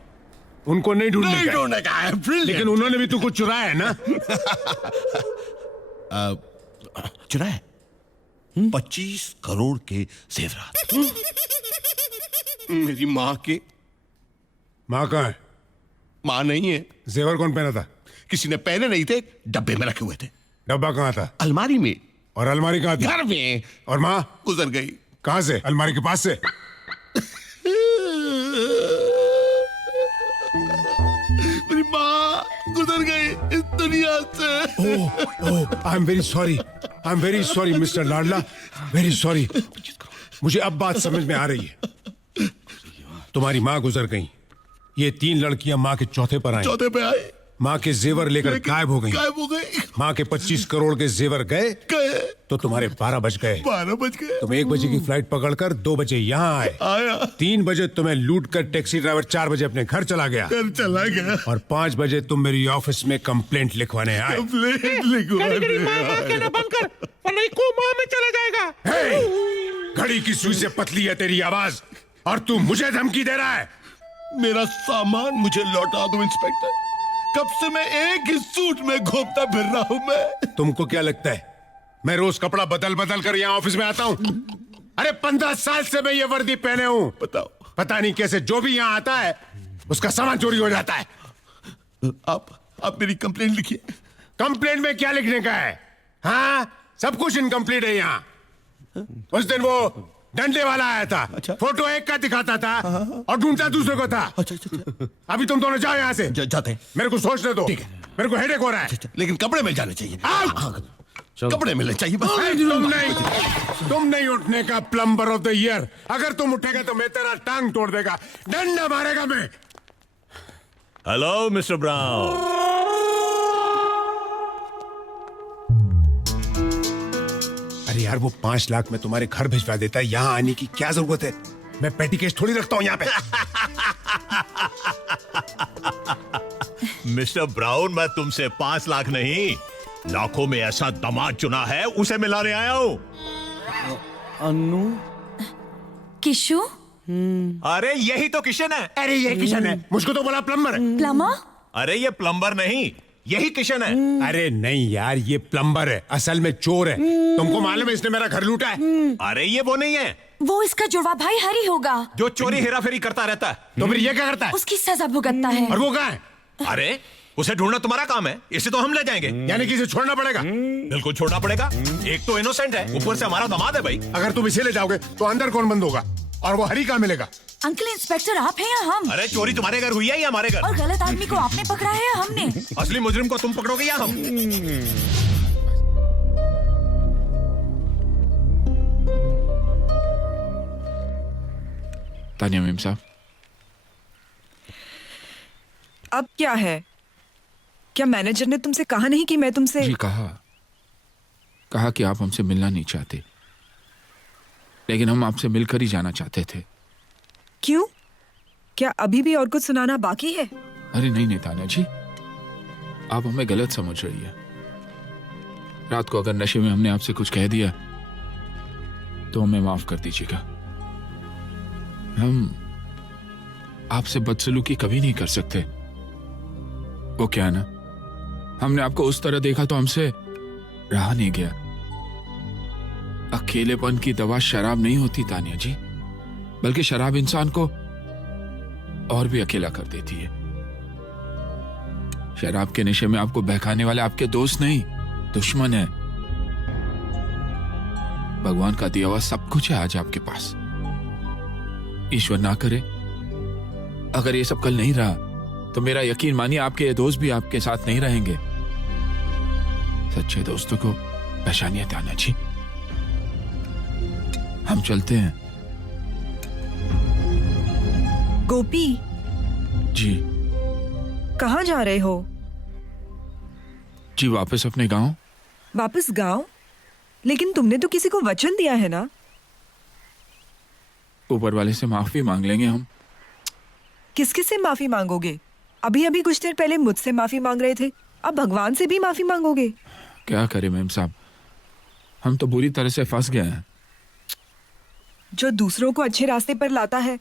उनको नहीं ढूंढने का है। लेकिन उन्होंने भी तो कुछ चुराया है ना? चुराया 25 करोड़ के जेवरात। मेरी माँ के। माँ कहाँ है? माँ नहीं है। जेवर कौन पहना था? किसी ने पहने नहीं थे, डब्बे में रखे हुए थे। डब्बा कहाँ था? अलमारी में। और अलमारी कहाँ थी? घर में। और माँ गुजर गई। कहाँ से? अलमारी के पास से? मेरी माँ गुजर गई इस दुनिया से। I am very sorry mister लाडला, वेरी सॉरी। मुझे अब बात समझ में आ रही है। तुम्हारी माँ गुजर गई, ये 3 लड़कियां माँ के चौथे पर आई। चौथे पे आए माँ के जेवर लेकर गायब हो गई। गायब हो गई। माँ के 25 करोड़ के जेवर गए तो तुम्हारे 12 बज गए। 12 बज गए। तुम 1 बजे की फ्लाइट पकड़कर 2 बजे यहाँ आए। 3 बजे तुम्हें लूट कर टैक्सी ड्राइवर 4 बजे अपने घर चला गया। और 5 बजे तुम मेरी ऑफिस में कंप्लेंट लिखवाने आए। घड़ी की सुई से पतली है तेरी आवाज और तू मुझे धमकी दे रहा है। मेरा सामान मुझे लौटा दो इंस्पेक्टर। कब से मैं एक ही सूट में घूमता फिर रहा हूं मैं। तुमको क्या लगता है मैं रोज कपड़ा बदल बदल कर यहाँ ऑफिस में आता हूँ? अरे 15 साल से मैं ये वर्दी पहने हूँ। बताओ। पता नहीं कैसे जो भी यहाँ आता है उसका सामान चोरी हो जाता है। आप मेरी कंप्लेंट लिखिए। कंप्लेंट में क्या लिखने का है? हाँ, सब कुछ इनकम्प्लीट है यहाँ। उस दिन वो डंडे वाला आया था। अच्छा। फोटो एक का दिखाता था और ढूंढता दूसरे को था। अच्छा। अभी तुम दोनों जाओ यहाँ से। जाते हैं। मेरे को सोचने दो। ठीक है। मेरे को हेडेक हो रहा है। लेकिन कपड़े मिल जाने चाहिए। कपड़े मिलने चाहिए बस। तुम नहीं उठने का प्लम्बर ऑफ द ईयर। अगर तुम उठेगा तो मैं तेरा टांग तोड़ देगा, डंडा मारेगा मैं। Hello mister brown. अरे यार वो 5 लाख में तुम्हारे घर भिजवा देता है, यहाँ आने की क्या जरूरत है? मैं पेटी केस थोड़ी रखता हूँ यहाँ पे। मिस्टर ब्राउन, मैं तुमसे 5 लाख नहीं, लाखों में ऐसा दामाद चुना है, उसे मिलाने आया हूँ। अनु किशु। अरे यही तो किशन है। अरे ये किशन है। मुझको तो बोला प्लम्बर है। प्लम्बर? अरे ये प्लम्बर नहीं, यही किशन है। अरे नहीं यार, ये प्लम्बर है, असल में चोर है। तुमको मालूम है इसने मेरा घर लूटा है। अरे ये वो नहीं है। वो इसका जुड़वा भाई हरी होगा जो चोरी हेराफेरी करता रहता है। तो फिर ये क्या करता है? उसकी सजा भुगतता है। और वो कहाँ है? अरे उसे ढूंढना तुम्हारा काम है, इसे तो हम ले जाएंगे। यानी कि इसे छोड़ना पड़ेगा? बिल्कुल छोड़ना पड़ेगा। एक तो इनोसेंट है, ऊपर से हमारा दामाद है भाई। अगर तुम इसे ले जाओगे तो अंदर कौन बंद होगा? और वो हरी कहाँ मिलेगा? अंकल इंस्पेक्टर आप हैं या हम? अरे चोरी तुम्हारे घर हुई है या हमारे घर? और गलत आदमी को आपने पकड़ा है या हमने? असली मुजरिम को तुम पकड़ोगे या हम? तानिया मेम साहब, अब क्या है? क्या मैनेजर ने तुमसे कहा नहीं कि मैं तुमसे? जी कहा कि आप हमसे मिलना नहीं चाहते, लेकिन हम आपसे मिलकर ही जाना चाहते थे। क्यों? क्या अभी भी और कुछ सुनाना बाकी है? अरे नहीं तानिया जी, आप हमें गलत समझ रही है। रात को अगर नशे में हमने आपसे कुछ कह दिया तो हमें माफ कर दीजिएगा। हम आपसे बदसलूकी कभी नहीं कर सकते। वो क्या है ना, हमने आपको उस तरह देखा तो हमसे रहा नहीं गया। अकेलेपन की दवा शराब नहीं होती तानिया जी, बल्कि शराब इंसान को और भी अकेला कर देती है। शराब के नशे में आपको बहकाने वाले आपके दोस्त नहीं, दुश्मन है। भगवान का दिया हुआ सब कुछ है आज आपके पास। ईश्वर ना करे अगर ये सब कल नहीं रहा तो मेरा यकीन मानिए आपके ये दोस्त भी आपके साथ नहीं रहेंगे। सच्चे दोस्तों को पहचानिए तानिया जी। हम चलते हैं। गोपी जी। कहाँ जा रहे हो? जी वापस अपने गांव। वापस गांव? लेकिन तुमने तो किसी को वचन दिया है ना? ऊपर वाले से माफी मांग लेंगे हम। किसके से माफी मांगोगे? अभी अभी कुछ देर पहले मुझसे माफी मांग रहे थे, अब भगवान से भी माफी मांगोगे? क्या करें मैम साहब, हम तो बुरी तरह से फंस गए हैं। जो दूसरों को अच्छे रास्ते पर लाता है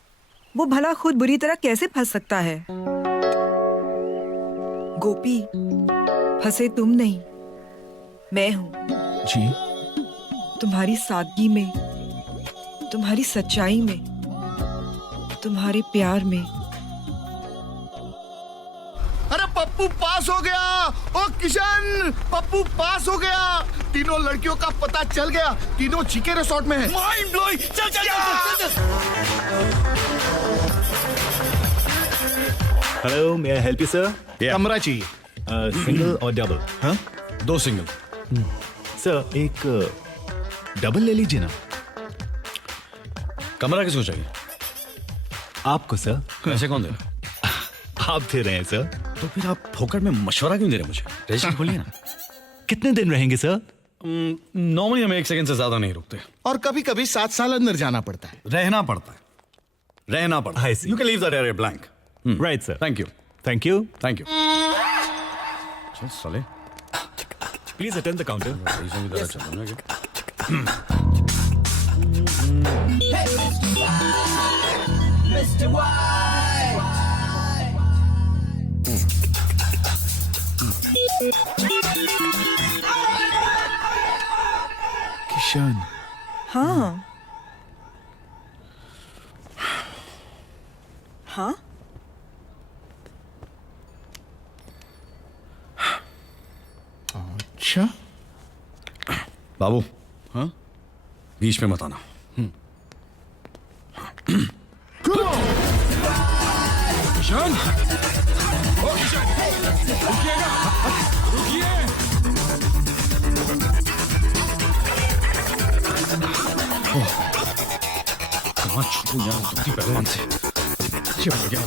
वो भला खुद बुरी तरह कैसे फंस सकता है? गोपी, फंसे तुम नहीं, मैं हूं। जी? तुम्हारी सादगी में, तुम्हारी सच्चाई में, तुम्हारे प्यार में। अरे पप्पू पास हो गया। ओ किशन, पप्पू पास हो गया। तीनों लड़कियों का पता चल गया, तीनों चिके रिसोर्ट में है। Mind blowing. चल चल चल। Hello, may I help you sir? कमरा चाहिए। सिंगल और डबल? हाँ, 2 सिंगल। सर एक डबल ले लीजिए ना। कमरा किसको चाहिए? आपको सर। पैसे कौन दे रहा? आप दे रहे हैं सर। तो फिर आप फोकट में मशवरा क्यों दे रहे मुझे? रजिस्टर बोलिए ना। कितने दिन रहेंगे सर? नॉर्मली हम 1 सेकंड से ज्यादा नहीं रुकते। और कभी कभी 7 साल अंदर जाना पड़ता है। रहना पड़ता है। You can leave that area blank. Right sir. Thank you. Thank you. Thank you. चल साले, please attend the counter. Kishan. हाँ हाँ अच्छा बाबू, हाँ बीच में मत आना। किशन, ओ किशन, रुकिएगा, रुकिए। कहाँ छूटूं यार दुखती पहलवान से। ये बढ़ गया।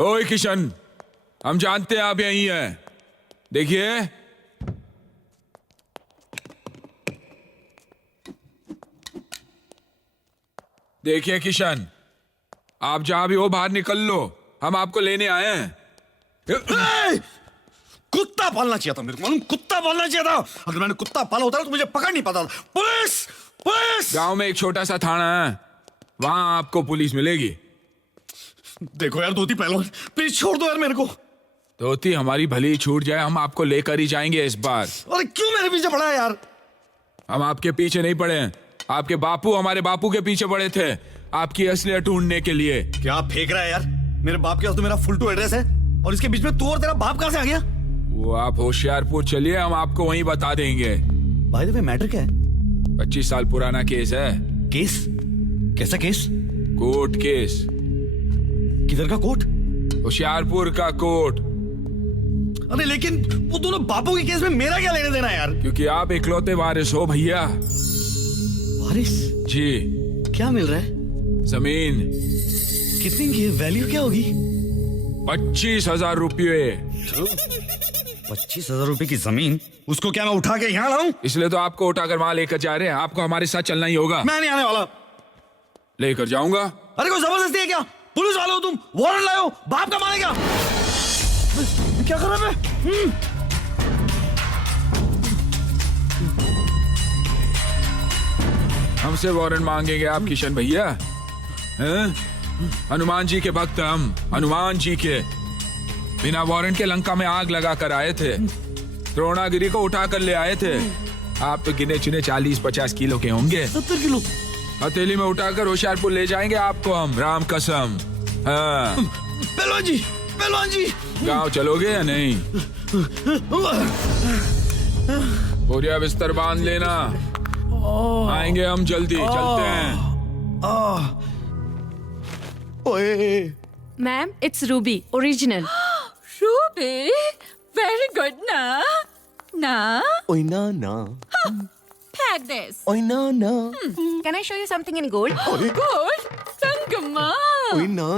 ओए किशन, हम जानते हैं आप यहीं हैं। देखिए, देखिए किशन, आप जहां भी हो बाहर निकल लो, हम आपको लेने आए हैं। कुत्ता पालना चाहिए था मेरे को, मालूम? कुत्ता पालना चाहिए था। अगर मैंने कुत्ता पाला होता तो मुझे पकड़ नहीं पाता था। Police, police! गांव में एक छोटा सा थाना है, वहां आपको पुलिस मिलेगी। देखो यार धोती पहलवान, प्लीज छोड़ दो यार मेरे को। धोती हमारी भली छूट जाए, हम आपको लेकर ही जाएंगे इस बार। अरे क्यों मेरे पीछे पड़ा है यार? हम आपके पीछे नहीं पड़े हैं, आपके बापू हमारे बापू के पीछे पड़े थे, आपकी असलियत ढूंढने के लिए। क्या फेंक रहा है यार? मेरे बाप के पास तो मेरा फुल टू एड्रेस है, और इसके बीच में तू और तेरा बाप कहां से आ गया? वो आप होशियारपुर चलिए, हम आपको वहीं बता देंगे। बाय द वे मैटर क्या है? 25 साल पुराना केस है। केस? कैसा केस? Court case. किधर का कोर्ट? होशियारपुर का कोर्ट। अरे लेकिन वो दोनों बापों के केस में मेरा क्या लेने देना यार? क्योंकि आप इकलौते वारिस हो भैया। वारिस? जी। क्या मिल रहा है? जमीन। कितनी की वैल्यू क्या होगी? 25,000 रुपये। 25,000 रुपए की जमीन? उसको क्या मैं उठा के यहाँ लाऊं? इसलिए तो आपको उठाकर वहां लेकर जा रहे हैं, आपको हमारे साथ चलना ही होगा। मैं नहीं आने वाला। लेकर जाऊंगा। अरे कोई जबरदस्ती है क्या? पुलिस वाले हो तुम, वारंट लाए हो, बाप का मारेगा। क्या कर रहा है? हमसे वारंट मांगेंगे आप किशन भैया? हैं? हनुमान जी के भक्त हम, हनुमान जी के। बिना वारंट के लंका में आग लगा कर आए थे, द्रोणागिरी को उठा कर ले आए थे। आप तो गिने चुने 40-50 किलो के होंगे। 70 किलो? हथेली में उठाकर होशियारपुर ले जाएंगे आपको हम, राम कसम। हाँ। पहलवान जी, पहलवान जी, गाँव चलोगे या नहीं? बोरिया बिस्तर बांध लेना, आएंगे हम जल्दी। चलते हैं। ओए ma'am, it's ruby original. Ruby, very good ना ना। ओए ना Take this. ओए ना can I show you something in gold? Gold, Sangma. ओए ना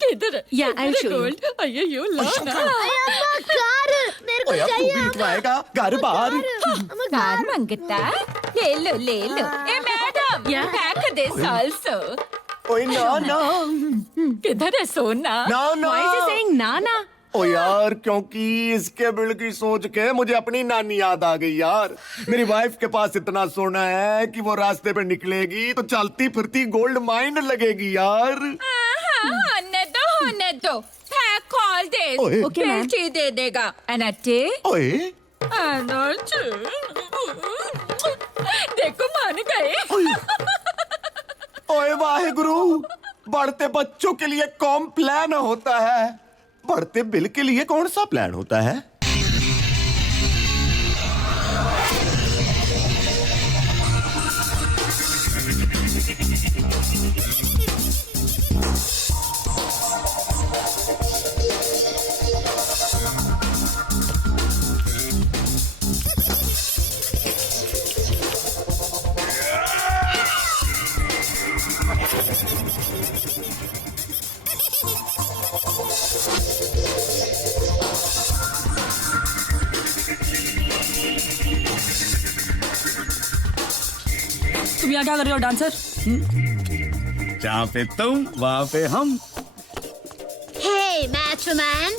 किधर? Yeah, I'll show you. Gold. अయ్యో लाना। कार मेरे को चाहिए घर बाहर कार मंगता? ले लो ले लो। ए मैडम, पैक दिस आल्सो। ओए ना किधर है सोना? Why is he saying ना? ओ यार, क्योंकि इसके बिल की सोच के मुझे अपनी नानी याद आ गई यार। मेरी वाइफ के पास इतना सोना है कि वो रास्ते पे निकलेगी तो चलती फिरती गोल्ड माइन लगेगी यार। होने दो। Pack call this. Okay, ma'am. बेल्टी दे देगा। अनटे? ओए अनटे। देखो मान गए। ओए वाहेगुरु, बढ़ते बच्चों के लिए कॉम्प्लान होता है, बढ़ते बिल के लिए कौन सा प्लान होता है? तुम यहाँ क्या कर रहे हो डांसर? जहाँ पे तुम वहाँ पे हम। Hey, macho man.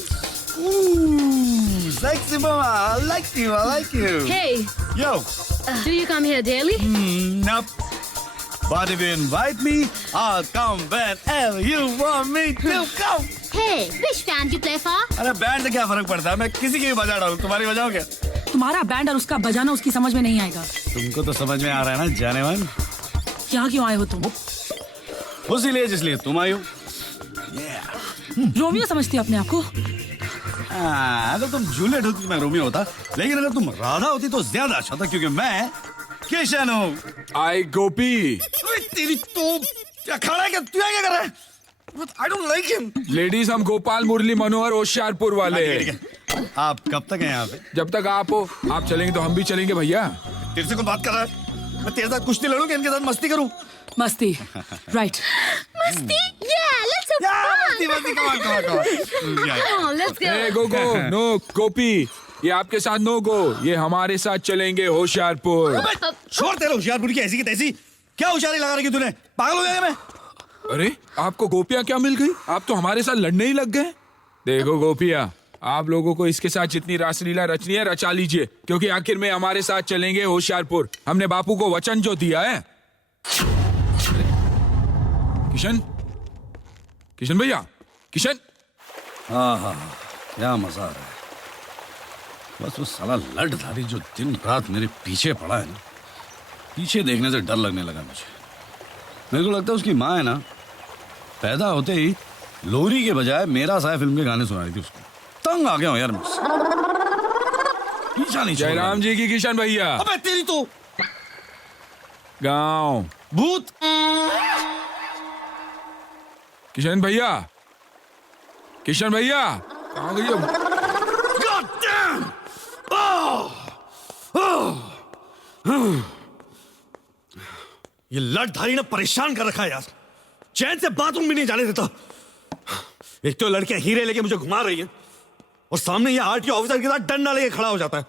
Sexy mama, I like you, I like you. Hey, Yo. do you come here daily? Nope. But if you invite me, I'll come whenever you want me to come. Hey, which band you play for? अरे band से क्या फर्क पड़ता है? मैं किसी की भी बजा रहा हूँ, तुम्हारी बजाओ क्या? तुम्हारा बैंड और उसका बजाना उसकी समझ में नहीं आएगा। तुमको तो समझ में आ रहा है ना जाने मन? यहाँ क्यों आए हो तुम? उसी लिए जिसलिए तुम आई हो। रोमियो समझती हो अपने आप को? अगर तुम जूलियट होती तो मैं रोमियो होता, लेकिन अगर तुम राधा होती तो ज्यादा अच्छा था क्योंकि मैं किशन हूँ। आई गोपी। तेरी तो क्या खड़ा है? क्या तू क्या कर रहा है? I don't like him. Ladies हम गोपाल मुरली मनोहर होशियारपुर वाले। आप कब तक हैं यहाँ पे? जब तक आप हो, आप चलेंगे तो हम भी चलेंगे भैया। तेरे से कोई बात कर रहा है? मैं तेरे साथ कुश्ती लड़ूं कि इनके साथ मस्ती करूं? मस्ती, right? Musty? Yeah, let's have fun. मस्ती, come on. Let's go. ए गोगो, नो गोपी, ये आपके साथ नो गो, ये हमारे साथ चलेंगे होशियारपुर। छोड़ तेरे होशियारपुर की ऐसी की तैसी। क्या होशियारी लगा रखी तूने? पागल हो गया मैं? अरे आपको गोपियां क्या मिल गई? आप तो हमारे साथ लड़ने ही लग गए। देखो गोपिया, आप लोगों को इसके साथ जितनी रासलीला रचनी है रचा लीजिए, क्योंकि आखिर में हमारे साथ चलेंगे होशियारपुर। हमने बापू को वचन जो दिया है। किशन, किशन भैया, किशन। हाँ, क्या मजा आ रहा है। बस वो साला लठधारी जो दिन रात मेरे पीछे पड़ा है ना, पीछे देखने से डर लगने लगा मुझे। मेरे को लगता है उसकी माँ है ना, पैदा होते ही लोरी के बजाय मेरा साया फिल्म के गाने सुना रही थी उसको। तंग आ गया हूँ यार मुझसे। पीछा नहीं छोड़ रहा। जयराम जी की किशन भैया। अबे तेरी तो गाँव भूत। किशन भैया, किशन भैया कहाँ गई अब? God damn! ये लठधारी ने परेशान कर रखा है यार। चैन से बाथरूम भी नहीं जाने देता। एक तो लड़के हीरे लेके मुझे घुमा रही है और सामने ये आरटीओ ऑफिसर के साथ डंडा लेके खड़ा हो जाता है।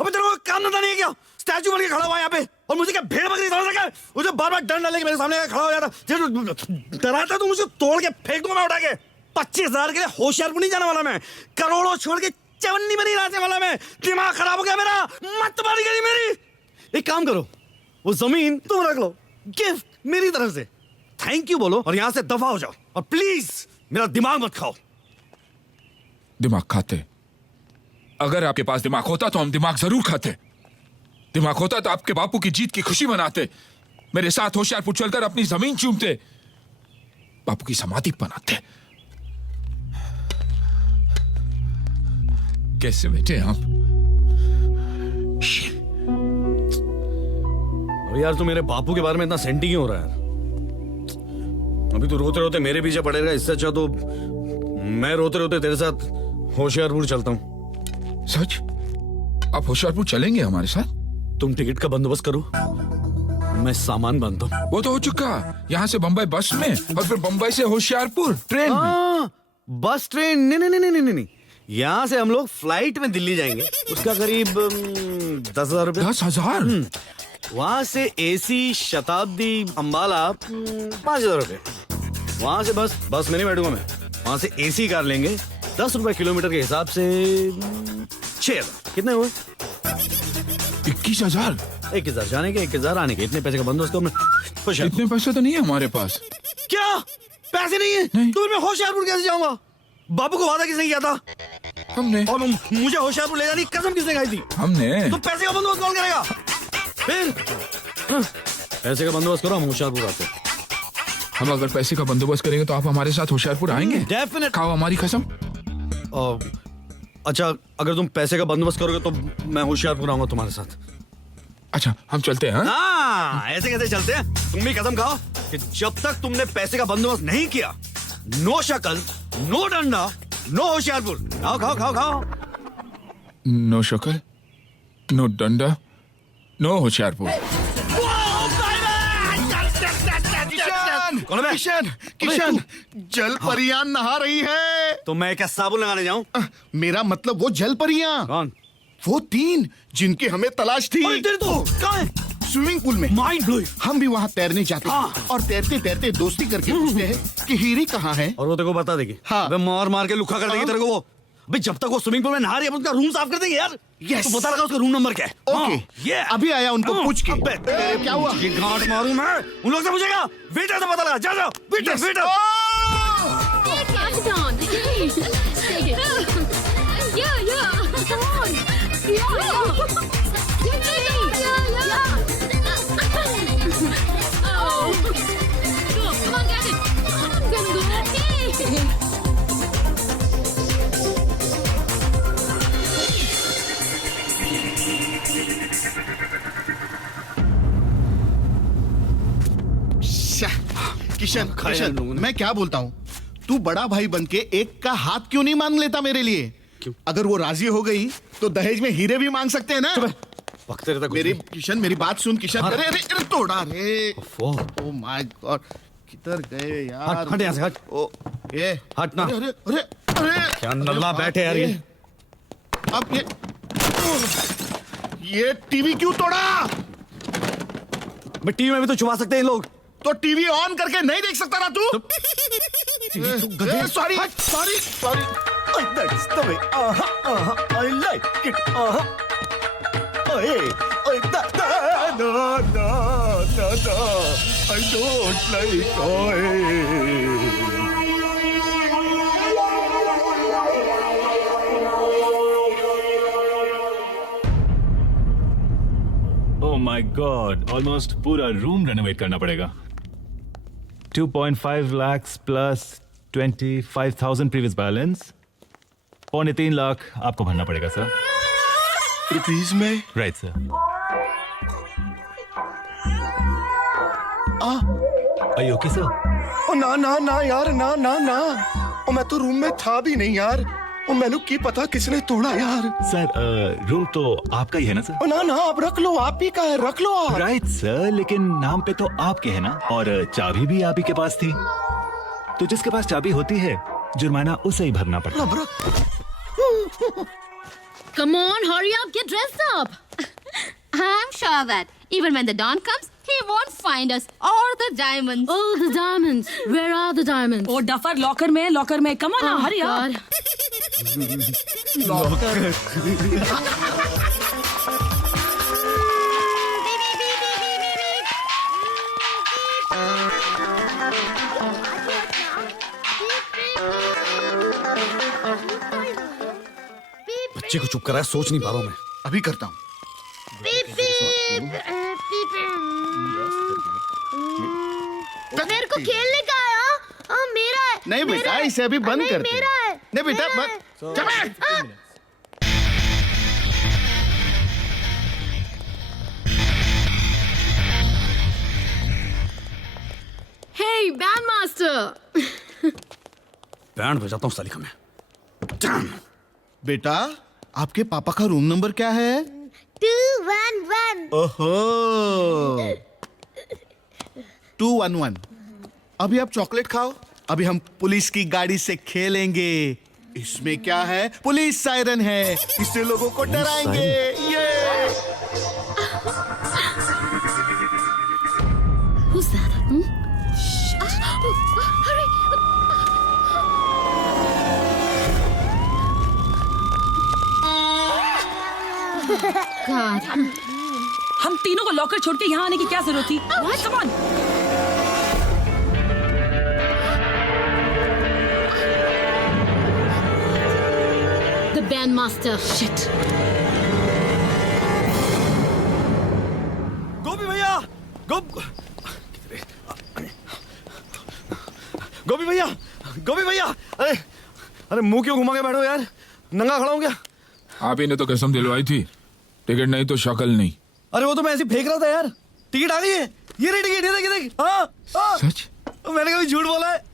अबे तेरे को काम धंधा नहीं है क्या? स्टैचू बन के खड़ा हुआ है यहाँ पे और मुझे क्या भेड़ बकरी समझ रखा है? मुझे बार बार डंडा लेके मेरे सामने खड़ा हो जाता। डराता तो मुझे तोड़ के फेंक दूंगा मैं उठा के। 25,000 के लिए होशियारपुर नहीं जाने वाला मैं। करोड़ों छोड़ के चवन्नी बनी रहने वाला मैं। दिमाग खराब हो गया मेरा। मत मारी गई मेरी। एक काम करो, वो जमीन तुम रख लो, गिफ्ट मेरी तरफ से। थैंक यू बोलो और यहाँ से दफा हो जाओ और प्लीज मेरा दिमाग मत खाओ। दिमाग खाते? अगर आपके पास दिमाग होता तो हम दिमाग जरूर खाते। दिमाग होता तो आपके बापू की जीत की खुशी मनाते, मेरे साथ होशियारपुर चलकर अपनी जमीन चूमते, बापू की समाधि बनाते। कैसे बैठे आप? अरे यार तू मेरे बापू के बारे में इतना सेंटी क्यों हो रहा है? अभी तो रोते रोते मेरे पीछे पड़ेगा, इससे अच्छा तो मैं रोते रोते तेरे साथ होशियारपुर चलता हूँ। सच? आप होशियारपुर चलेंगे हमारे साथ? तुम टिकट का बंदोबस्त करो, मैं सामान बांधता हूँ। वो तो हो चुका, यहाँ से बंबई बस में और फिर बंबई से होशियारपुर ट्रेन में। बस ट्रेन नहीं, यहाँ से हम लोग फ्लाइट में दिल्ली जाएंगे। उसका करीब 10,000 रुपए। 10,000? वहां से एसी शताब्दी अंबाला 5,000 रुपए। वहां से बस में नहीं बैठूंगा मैं, वहां से एसी कार लेंगे 10 रुपए किलोमीटर के हिसाब से 6,000। कितने हुए? 21,000। 21,000 जाने के, 21,000 आने के। इतने पैसे का बंदोबस्त करो। खुश है? इतने पैसे तो नहीं है हमारे पास। क्या पैसे नहीं है? तो मैं होशियारपुर कैसे जाऊंगा? बाबू को वादा किसने किया था? हमने। और मुझे होशियारपुर ले जाने की कसम किसने खाई थी? हमने। तो पैसे का बंदोबस्त कौन करेगा? फिर पैसे का बंदोबस्त करो, हम होशियारपुर आते हैं। हम अगर पैसे का बंदोबस्त करेंगे तो आप हमारे साथ होशियारपुर आएंगे? डेफिनेट। खाओ हमारी कसम। अच्छा, अगर तुम पैसे का बंदोबस्त करोगे तो मैं होशियारपुर आऊंगा तुम्हारे साथ। अच्छा, हम चलते हैं। हाँ, ऐसे कैसे चलते हैं? तुम भी कसम खाओ कि जब तक तुमने पैसे का बंदोबस्त नहीं किया, नो शक्ल, नो डंडा, नो होशियारपुर। खाओ खाओ खाओ खाओ। नो शक्ल, नो डंडा, नो होशियारपुर। कौन है? किशन किशन जल परियां नहा रही है। तो मैं क्या साबुन लगाने जाऊं? मेरा मतलब वो जल परियां। कौन? वो 3 जिनकी हमें तलाश थी। कहाँ है? स्विमिंग पूल में। Mind blowing. हम भी वहाँ तैरने जाते हैं और तैरते तैरते दोस्ती करके पूछते हैं कि हीरी कहाँ है। और वो तेरे को बता देगी। हाँ। अबे मार मार के लुखा कर देगी तेरे को वो। अबे जब तक वो स्विमिंग पूल में नहा रही है उसका रूम साफ कर देंगे यार। यस। तो पता लगा उसका रूम नंबर क्या है। ओके ये अभी आया उनको पूछ के। क्या हुआ? ये गांठ मारूं मैं उन लोग से पूछेगा। वेटर से पता लगा। जा जाओ waiter waiter. Calm down. Take it. Yeah. Come on. Yeah. Oh. Go. Come on, get it. I'm gonna go. Hey. Kishan Kishan मैं क्या बोलता हूँ, तू बड़ा भाई बनके एक का हाथ क्यों नहीं मांग लेता मेरे लिए? अगर वो राजी हो गई तो दहेज में हीरे भी मांग सकते हैं ना। मेरी किशन मेरी बात सुन किशन। अरे अरे अरे तोड़ा रे। ओ माय गॉड किधर गए यार? हट यहाँ से हट। ओ ये हट ना। अरे अरे अरे क्या नल्ला बैठे यार ये। अब ये टीवी क्यों तोड़ा? टीवी में भी तो छुपा सकते हैं लोग। तो टीवी ऑन करके नहीं देख सकता ना तू? Sorry sorry sorry. That's the way. I like it. No. I don't like oh my God, almost पूरा रूम रेनोवेट करना पड़ेगा। 2.5 lakh plus 25,000 previous balance, 3.25 lakh आपको भरना पड़ेगा सर। रुपीज में? Right sir. Are you okay, sir? ओ ना यार ना। ओ मैं तो रूम में था भी नहीं यार। ओ मैंने की पता किसने तोड़ा यार। सर रूम तो आपका ही है ना सर? ओ ना आप रख लो, आप ही का है, रख लो आप। राइट सर, लेकिन नाम पे तो आपके है ना, और चाबी भी आप ही के पास थी। तो जिसके पास चाबी होती है जुर्माना उसे ही भरना पड़ता है। Come on, hurry up, get dressed up. I'm sure that even when the dawn comes, he won't find us or the diamonds. Oh, the diamonds. Where are the diamonds? ओ डफर लॉकर में come on Oh, Hari God. बच्चे को चुप करा है, सोच नहीं पा रहा हूं मैं। अभी करता हूँ। मेरे को खेलने का है। हाँ मेरा है। नहीं बेटा इसे अभी बंद नहीं, करते हैं। मेरा है। नहीं बेटा मेरा बंद। है। चल Hey, bandmaster. बैंड बजाता हूँ सालिका में। बेटा आपके पापा का रूम नंबर क्या है? 211. ओहो 211। अभी आप चॉकलेट खाओ, अभी हम पुलिस की गाड़ी से खेलेंगे। इसमें क्या है? पुलिस सायरन है, इससे लोगों को डराएंगे। ये Who's that? Hurry. God. हम तीनों को लॉकर छोड़ के यहाँ आने की क्या जरूरत थी? Come on. The bandmaster. Shit. गोपी भैया, गोपी भैया, अरे मुंह क्यों घुमा के बैठो यार? नंगा खड़ा हूं क्या? आप ही ने तो कसम दिलवाई थी, टिकट नहीं तो शक्ल नहीं। अरे वो तो मैं ऐसे फेंक रहा था यार। टिकट आ गई है, ये रही टिकट, ये देख। सच? मैंने कभी झूठ बोला है?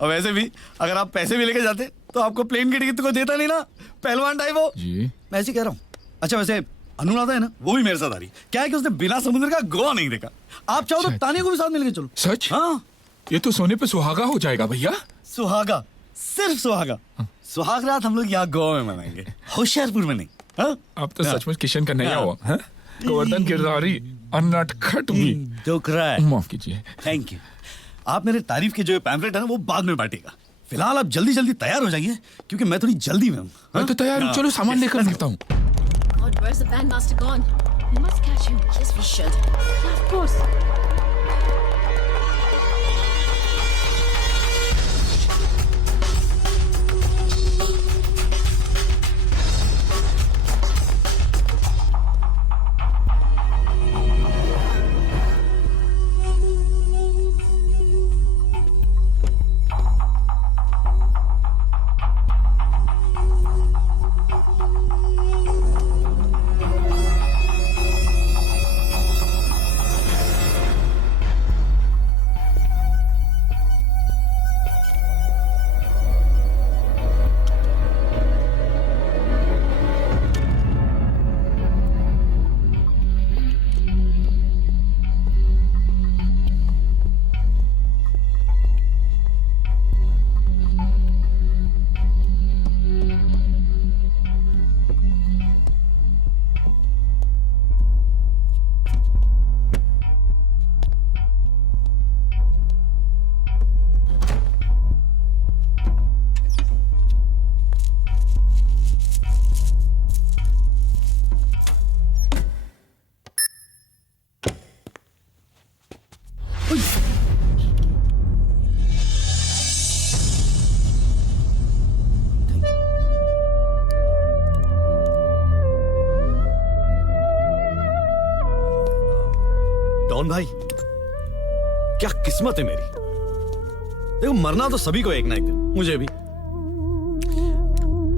और वैसे भी अगर आप पैसे भी लेके जाते तो आपको प्लेन की टिकट तो कोई देता नहीं ना, पहलवान टाइप हो जी। मैं ऐसे कह रहा हूँ। अच्छा वैसे अनुराधा है ना, वो भी मेरे साथ आ रही। क्या है कि उसने बिना समुद्र का गोवा नहीं देखा। आप चाहो तो तानिया को भी साथ मिलके चलो। सच? हाँ ये तो सोने पे सुहागा हो जाएगा भैया। सुहागा, सिर्फ सुहागा। सुहाग रात हम लोग यहाँ गोवा में मनाएंगे, होशियारपुर में नहीं। हाँ? आप तो सचमुच किशन का नया हुआ है। गोवर्धन किरदारी और नटखट भी। माफ कीजिए। Thank you. आप मेरे तारीफ के जो पैम्फलेट है ना वो बाद में बांटेगा। फिलहाल आप जल्दी जल्दी तैयार हो जाइए क्योंकि मैं थोड़ी जल्दी में हूँ। मैं तो तैयार हूँ, चलो सामान लेकर मिलता हूँ। God, where's the bandmaster gone? We must catch him. Yes, we should. Yeah, of course. Don भाई, क्या किस्मत है मेरी। देखो मरना तो सभी को एक ना एक दिन, मुझे भी।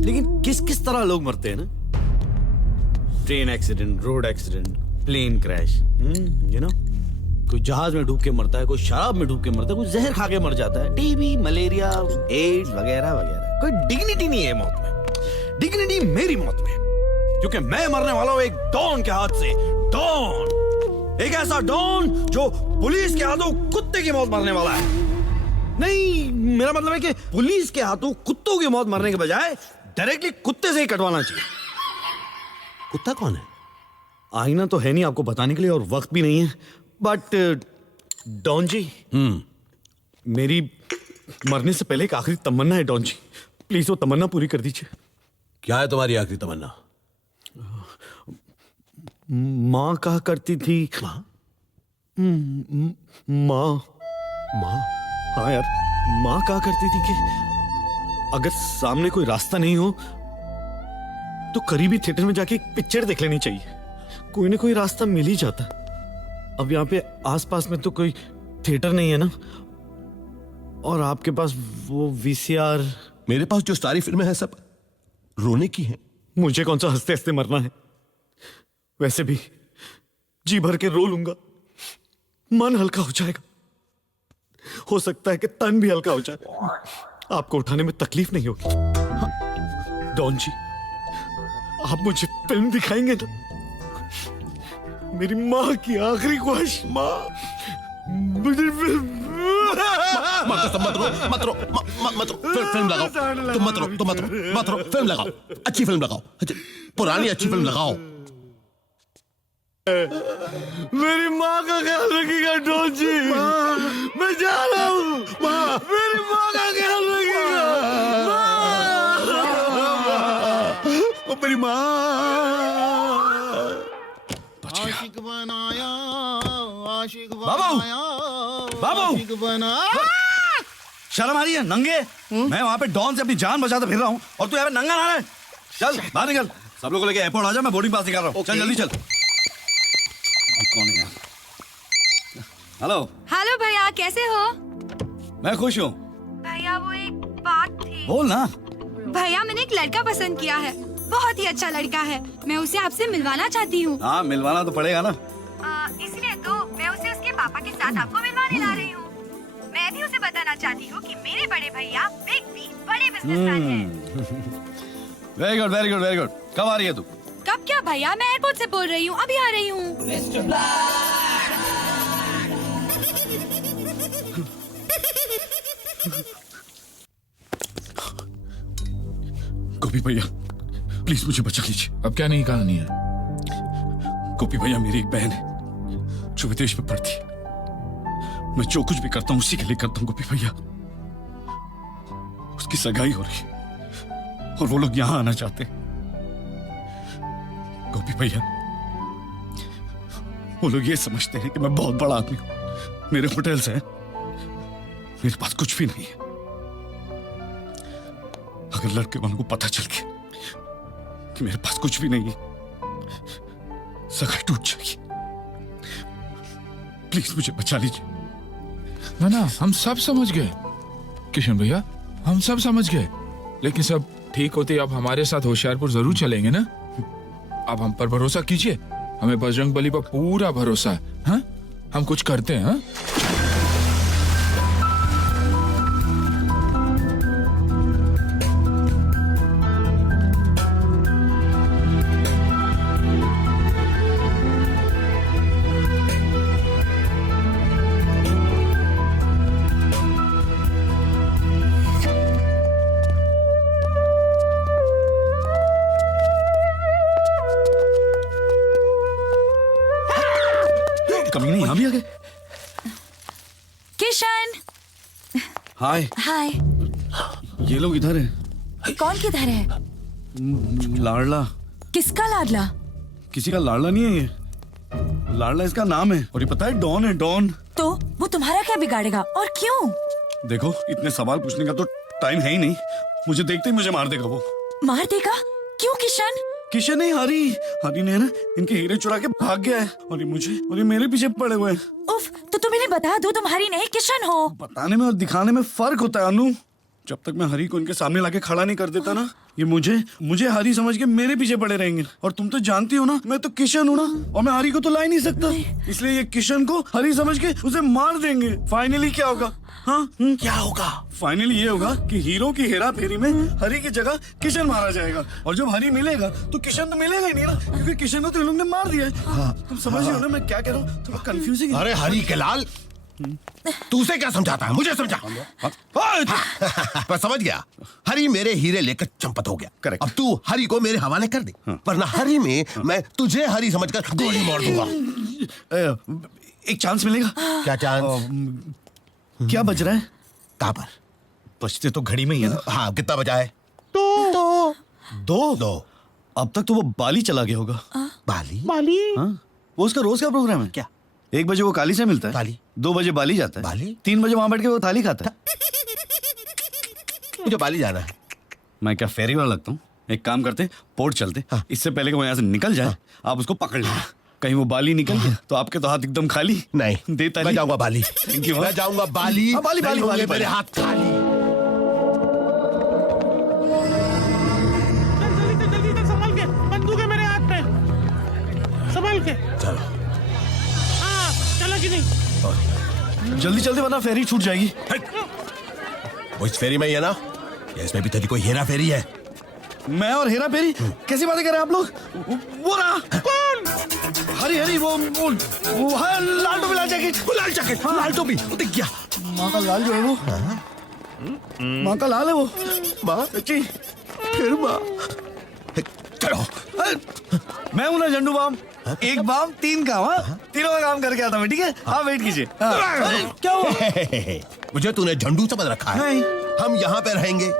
लेकिन किस किस तरह लोग मरते हैं ना। Train accident, road accident, plane crash, you know. कोई जहाज में डूब के मरता है, कोई शराब में डूब के मरता है, कोई जहर खा के मर जाता है, टीबी, मलेरिया, एड्स वगैरह वगैरह। कोई डिग्निटी नहीं है मौत में। डिग्निटी मेरी मौत में, क्योंकि मैं मरने वाला हूं एक डॉन के हाथ से। डॉन, एक ऐसा डॉन जो पुलिस के हाथों कुत्ते की मौत मरने वाला है। नहीं, मेरा मतलब है कि पुलिस के हाथों कुत्तों की मौत मरने के बजाय डायरेक्टली कुत्ते से ही कटवाना चाहिए। कुत्ता कौन है? आईना तो है नहीं आपको बताने के लिए और वक्त भी नहीं है, बट डॉन जी, मेरी मरने से पहले एक आखिरी तमन्ना है डॉन जी, प्लीज वो तमन्ना पूरी कर दीजिए। क्या है तुम्हारी आखिरी तमन्ना? माँ कहा करती थी। माँ हाँ यार, माँ कहा करती थी कि अगर सामने कोई रास्ता नहीं हो तो करीबी थिएटर में जाके एक पिक्चर देख लेनी चाहिए, कोई ना कोई रास्ता मिल ही जाता। अब यहाँ पे आसपास में तो कोई थिएटर नहीं है ना, और आपके पास वो वीसीआर। मेरे पास जो सारी फिल्में हैं सब रोने की हैं। मुझे कौन सा हंसते हंसते मरना है, वैसे भी जी भर के रो लूंगा, मन हल्का हो जाएगा। हो सकता है कि तन भी हल्का हो जाए, आपको उठाने में तकलीफ नहीं होगी। डॉन जी, आप मुझे फिल्म दिखाएंगे ना? मेरी माँ की आखिरी ख्वाहिश। माँ, मुझे मत रो, फिल्म लगाओ। तुम मत रो, फिल्म लगाओ, अच्छी फिल्म लगाओ, पुरानी अच्छी फिल्म लगाओ। मेरी माँ का ख्याल रखिएगा डॉन जी, मैं जा रहा हूँ। मेरी माँ का ख्याल रखिएगा। मेरी माँ। आशिक बनाया, आशिक बाबू, शर्म आ रही है नंगे? मैं वहां पे डॉन से अपनी जान बचाता फिर रहा हूँ और तू यहाँ पे नंगा नहा रहा है। चल बाहर निकल, सब लोगों को लेके एयरपोर्ट आ जा, मैं बोर्डिंग पास निकाल रहा हूँ। चल जल्दी चल। कौन है यार? हेलो। हेलो भैया, कैसे हो? मैं खुश हूँ। भैया वो एक बात थी। बोल ना। भैया मैंने एक लड़का पसंद किया है, बहुत ही अच्छा लड़का है, मैं उसे आपसे मिलवाना चाहती हूँ। हाँ, मिलवाना तो पड़ेगा ना। इसलिए तो मैं उसे उसके पापा के साथ आपको मिलवाने ला रही हूँ। मैं भी उसे बताना चाहती हूँ कि मेरे बड़े भैया बिग बी बड़े बिजनेसमैन हैं। Very good, very good, very good. कब आ रही है तू? कब क्या भैया, मैं एयरपोर्ट से बोल रही हूँ, अभी आ रही हूँ। गोपी भैया प्लीज मुझे बचा लीजिए। अब क्या नहीं कहानी है? गोपी भैया मेरी एक बहन है जो विदेश में पढ़ती है। मैं जो कुछ भी करता हूँ उसी के लिए करता हूँ गोपी भैया। उसकी सगाई हो रही है और वो लोग यहां आना चाहते हैं। गोपी भैया वो लोग ये समझते हैं कि मैं बहुत बड़ा आदमी हूं, मेरे होटल्स हैं, मेरे पास कुछ भी नहीं है। अगर लड़के वालों को पता चल गया कि मेरे पास कुछ भी नहीं है, सगाई टूट जाएगी। प्लीज मुझे बचा लीजिए। ना हम सब समझ गए किशन भैया, हम सब समझ गए। लेकिन सब ठीक होते अब हमारे साथ होशियारपुर जरूर चलेंगे ना? आप हम पर भरोसा कीजिए, हमें बजरंग बली पर पूरा भरोसा है। हाँ? हम कुछ करते हैं। हाँ? कमीने यहाँ भी आ गए। किशन। हाय। हाय। ये लोग इधर हैं। कौन किधर है? लाडला। किसका लाडला? किसी का लाडला नहीं है ये, लाडला इसका नाम है। और ये पता है डॉन है, डॉन। तो वो तुम्हारा क्या बिगाड़ेगा और क्यों? देखो इतने सवाल पूछने का तो टाइम है ही नहीं, मुझे देखते ही मुझे मार देगा वो। मार देगा? क्यों किशन? किशन नहीं, हरी। हरी ने ना इनके हीरे चुरा के भाग गया है और ये मेरे पीछे पड़े हुए हैं। उफ, तो तुम इन्हें बता दो तुम हरी नहीं किशन हो। बताने में और दिखाने में फर्क होता है अनु। जब तक मैं हरी को इनके सामने लाके खड़ा नहीं कर देता ना, ये मुझे हरी समझ के मेरे पीछे पड़े रहेंगे। और तुम तो जानती हो ना मैं तो किशन हूँ ना, और मैं हरी को तो ला ही नहीं सकता। इसलिए ये किशन को हरी समझ के उसे मार देंगे। फाइनली क्या होगा? हाँ क्या होगा? फाइनली ये होगा कि हीरो की हेरा फेरी में हरी की जगह किशन मारा जाएगा। और जब हरी मिलेगा तो किशन तो मिलेगा ही नहीं ना, क्योंकि किशन को तो इन लोगों ने मार दिया है। तुम समझ रहे हो ना मैं क्या कह रहा हूँ? थोड़ा कंफ्यूजिंग। अरे हरी के लाल, तू उसे क्या समझाता है? मुझे समझा। मैं समझ गया, हरी मेरे हीरे लेकर चंपत हो गया। करेक्ट। अब तू हरी को मेरे हवाले कर दे, वरना हरी में मैं तुझे हरी समझकर गोली मार दूंगा। एक चांस मिलेगा? क्या चांस? क्या बज रहा है? कहाँ पर? बजते तो घड़ी में ही है ना। हाँ, कितना बजा है? दो। अब तक तो वो बाली चला गया होगा। बाली? हाँ? वो उसका रोज का प्रोग्राम है क्या? 1 बजे वो काली से मिलता है, काली। 2 बजे बाली जाता है, बाली? 3 बजे वहां बैठ के वो थाली खाता है। मुझे बाली जाना है। मैं क्या फेरी वाला लगता हूँ? एक काम करते, पोर्ट चलते। हाँ। इससे पहले कि वो यहाँ से निकल जाए, आप उसको पकड़ लेना। कहीं वो बाली निकल गया तो आपके तो हाथ एकदम खाली। नहीं देता मैं जाऊंगा बाली। मैं जाऊंगा बाली। बाली मेरे हाथ खाली। जल्दी संभाल के, बंदूक है मेरे हाथ में, संभाल के। चलो। हाँ चलो कि नहीं? जल्दी चलते वरना फेरी छूट जाएगी। वो इस फेरी में ही है ना, या इसमें भी तेरी कोई हेरा फेरी है? मैं और हेरा फेरी? कैसी बातें कर रहे हैं आप लोग? वो रहा। कौन? हरी वो है, लाल टोपी, लाल जैकेट। लाल जैकेट, लाल टोपी, दिख गया। माँ का लाल जो है वो, माँ का लाल है वो। माँ सच्ची? फिर माँ। चलो। मैं हूं ना झंडू बाम, 1 बाम 3 काम। हाँ, तीनों का काम करके आता मैं, ठीक है? हाँ वेट कीजिए। क्या हुआ? मुझे तूने झंडू समझ रखा है? नहीं। हम यहाँ पे रहेंगे,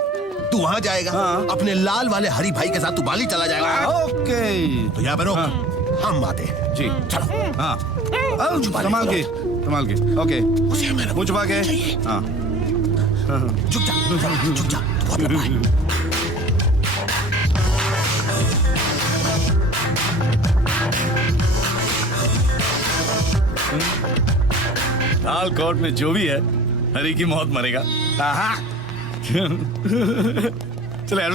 तू वहाँ जाएगा। अपने लाल वाले हरी भाई के साथ तू बाली चला जाएगा। ओके। तो यहाँ पे रुक, हम आते हैं। जी चलो। हाँ संभाल के। ओके मुझ छुपा के। हाँ झुक जा, झुक जा। तू अपना भाई। लाल कोट में जो भी है हरी की मौत मरेगा। चले यार।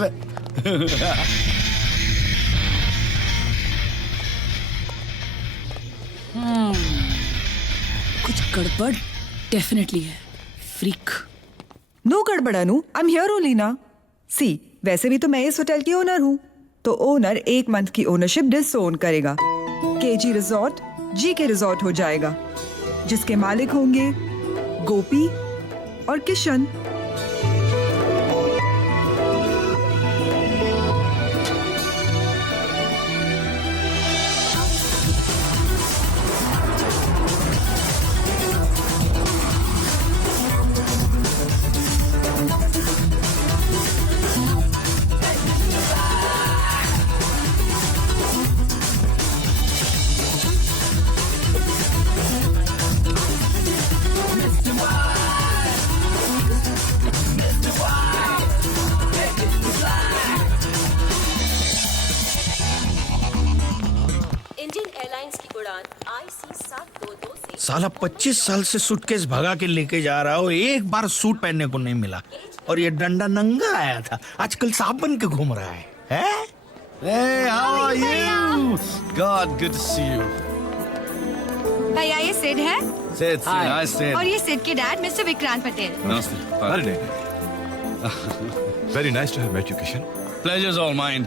कुछ गड़बड़ डेफिनेटली है। फ्रीक। नो गड़बड़ अनु, आई एम हियर ओनली ना। सी वैसे भी तो मैं इस होटल की ओनर हूँ, तो ओनर 1 मंथ की ओनरशिप डिसओन करेगा। केजी रिजॉर्ट जी के रिजॉर्ट हो जाएगा, जिसके मालिक होंगे गोपी, और किशन। इंडियन एयरलाइंस की उड़ान IC722 से साला 25 साल से सूटकेस भगा के लेके जा रहा हो, एक बार सूट पहनने को नहीं मिला और ये डंडा नंगा आया था, आजकल सांप बन के घूम रहा है। Hey, how are you? God, good to see you. भैया ये सिड है Sid, hi Sid. और ये सिड के डैड मिस्टर विक्रांत पटेल। नमस्ते. Very nice to have met you, Kishan. Pleasure's all mine.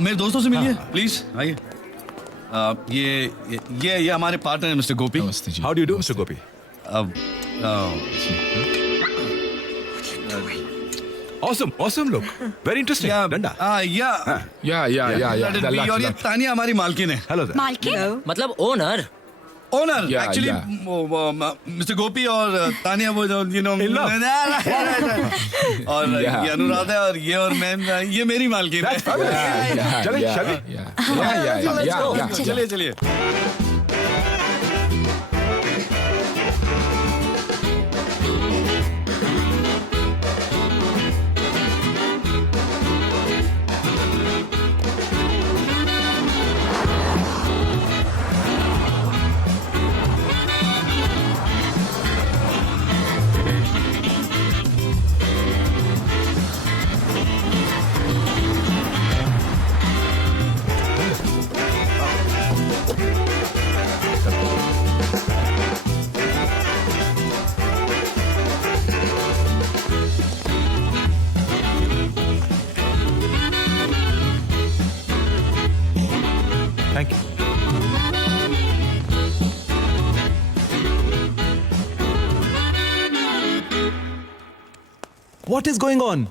मेरे दोस्तों से मिलिए, please. आइए. ये हमारे पार्टनर है मिस्टर गोपी. नमस्ते जी. How do you do, Mr. Gopi? Awesome look. Very interesting. Danda. Yeah. और ये तानिया हमारी मालकिन है. Hello there. मालकिन मतलब ओनर एक्चुअली मिस्टर गोपी और तानिया वो जो और ये अनुराधा और ये और मैं ये मेरी मालकिन है. चलिए. Thank you. What is going on?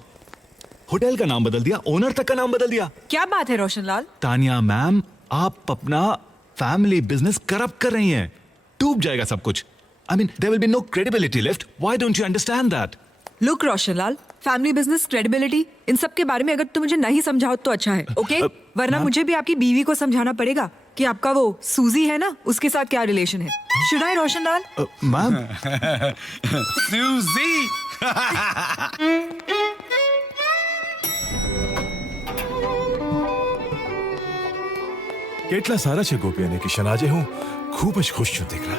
Hotel का नाम बदल दिया, ओनर तक का नाम बदल दिया. क्या बात है रोशनलाल? तानिया मैम, आप अपना फैमिली बिजनेस करप्ट कर रही हैं. डूब जाएगा सब कुछ. I mean, there will be no credibility left. Why don't you understand that? Look Roshanlal, family business credibility इन सब के बारे में अगर तुम मुझे नहीं समझाओ तो अच्छा है, ओके? वरना मुझे भी आपकी बीवी को समझाना पड़ेगा कि आपका वो सूजी है ना, उसके साथ क्या रिलेशन है. Should I Roshanlal? मैम. सूजी. કેટલા સારા છે ગોપી અને કિશન. આજે હું ખૂબ જ ખુશ છું દીકરા.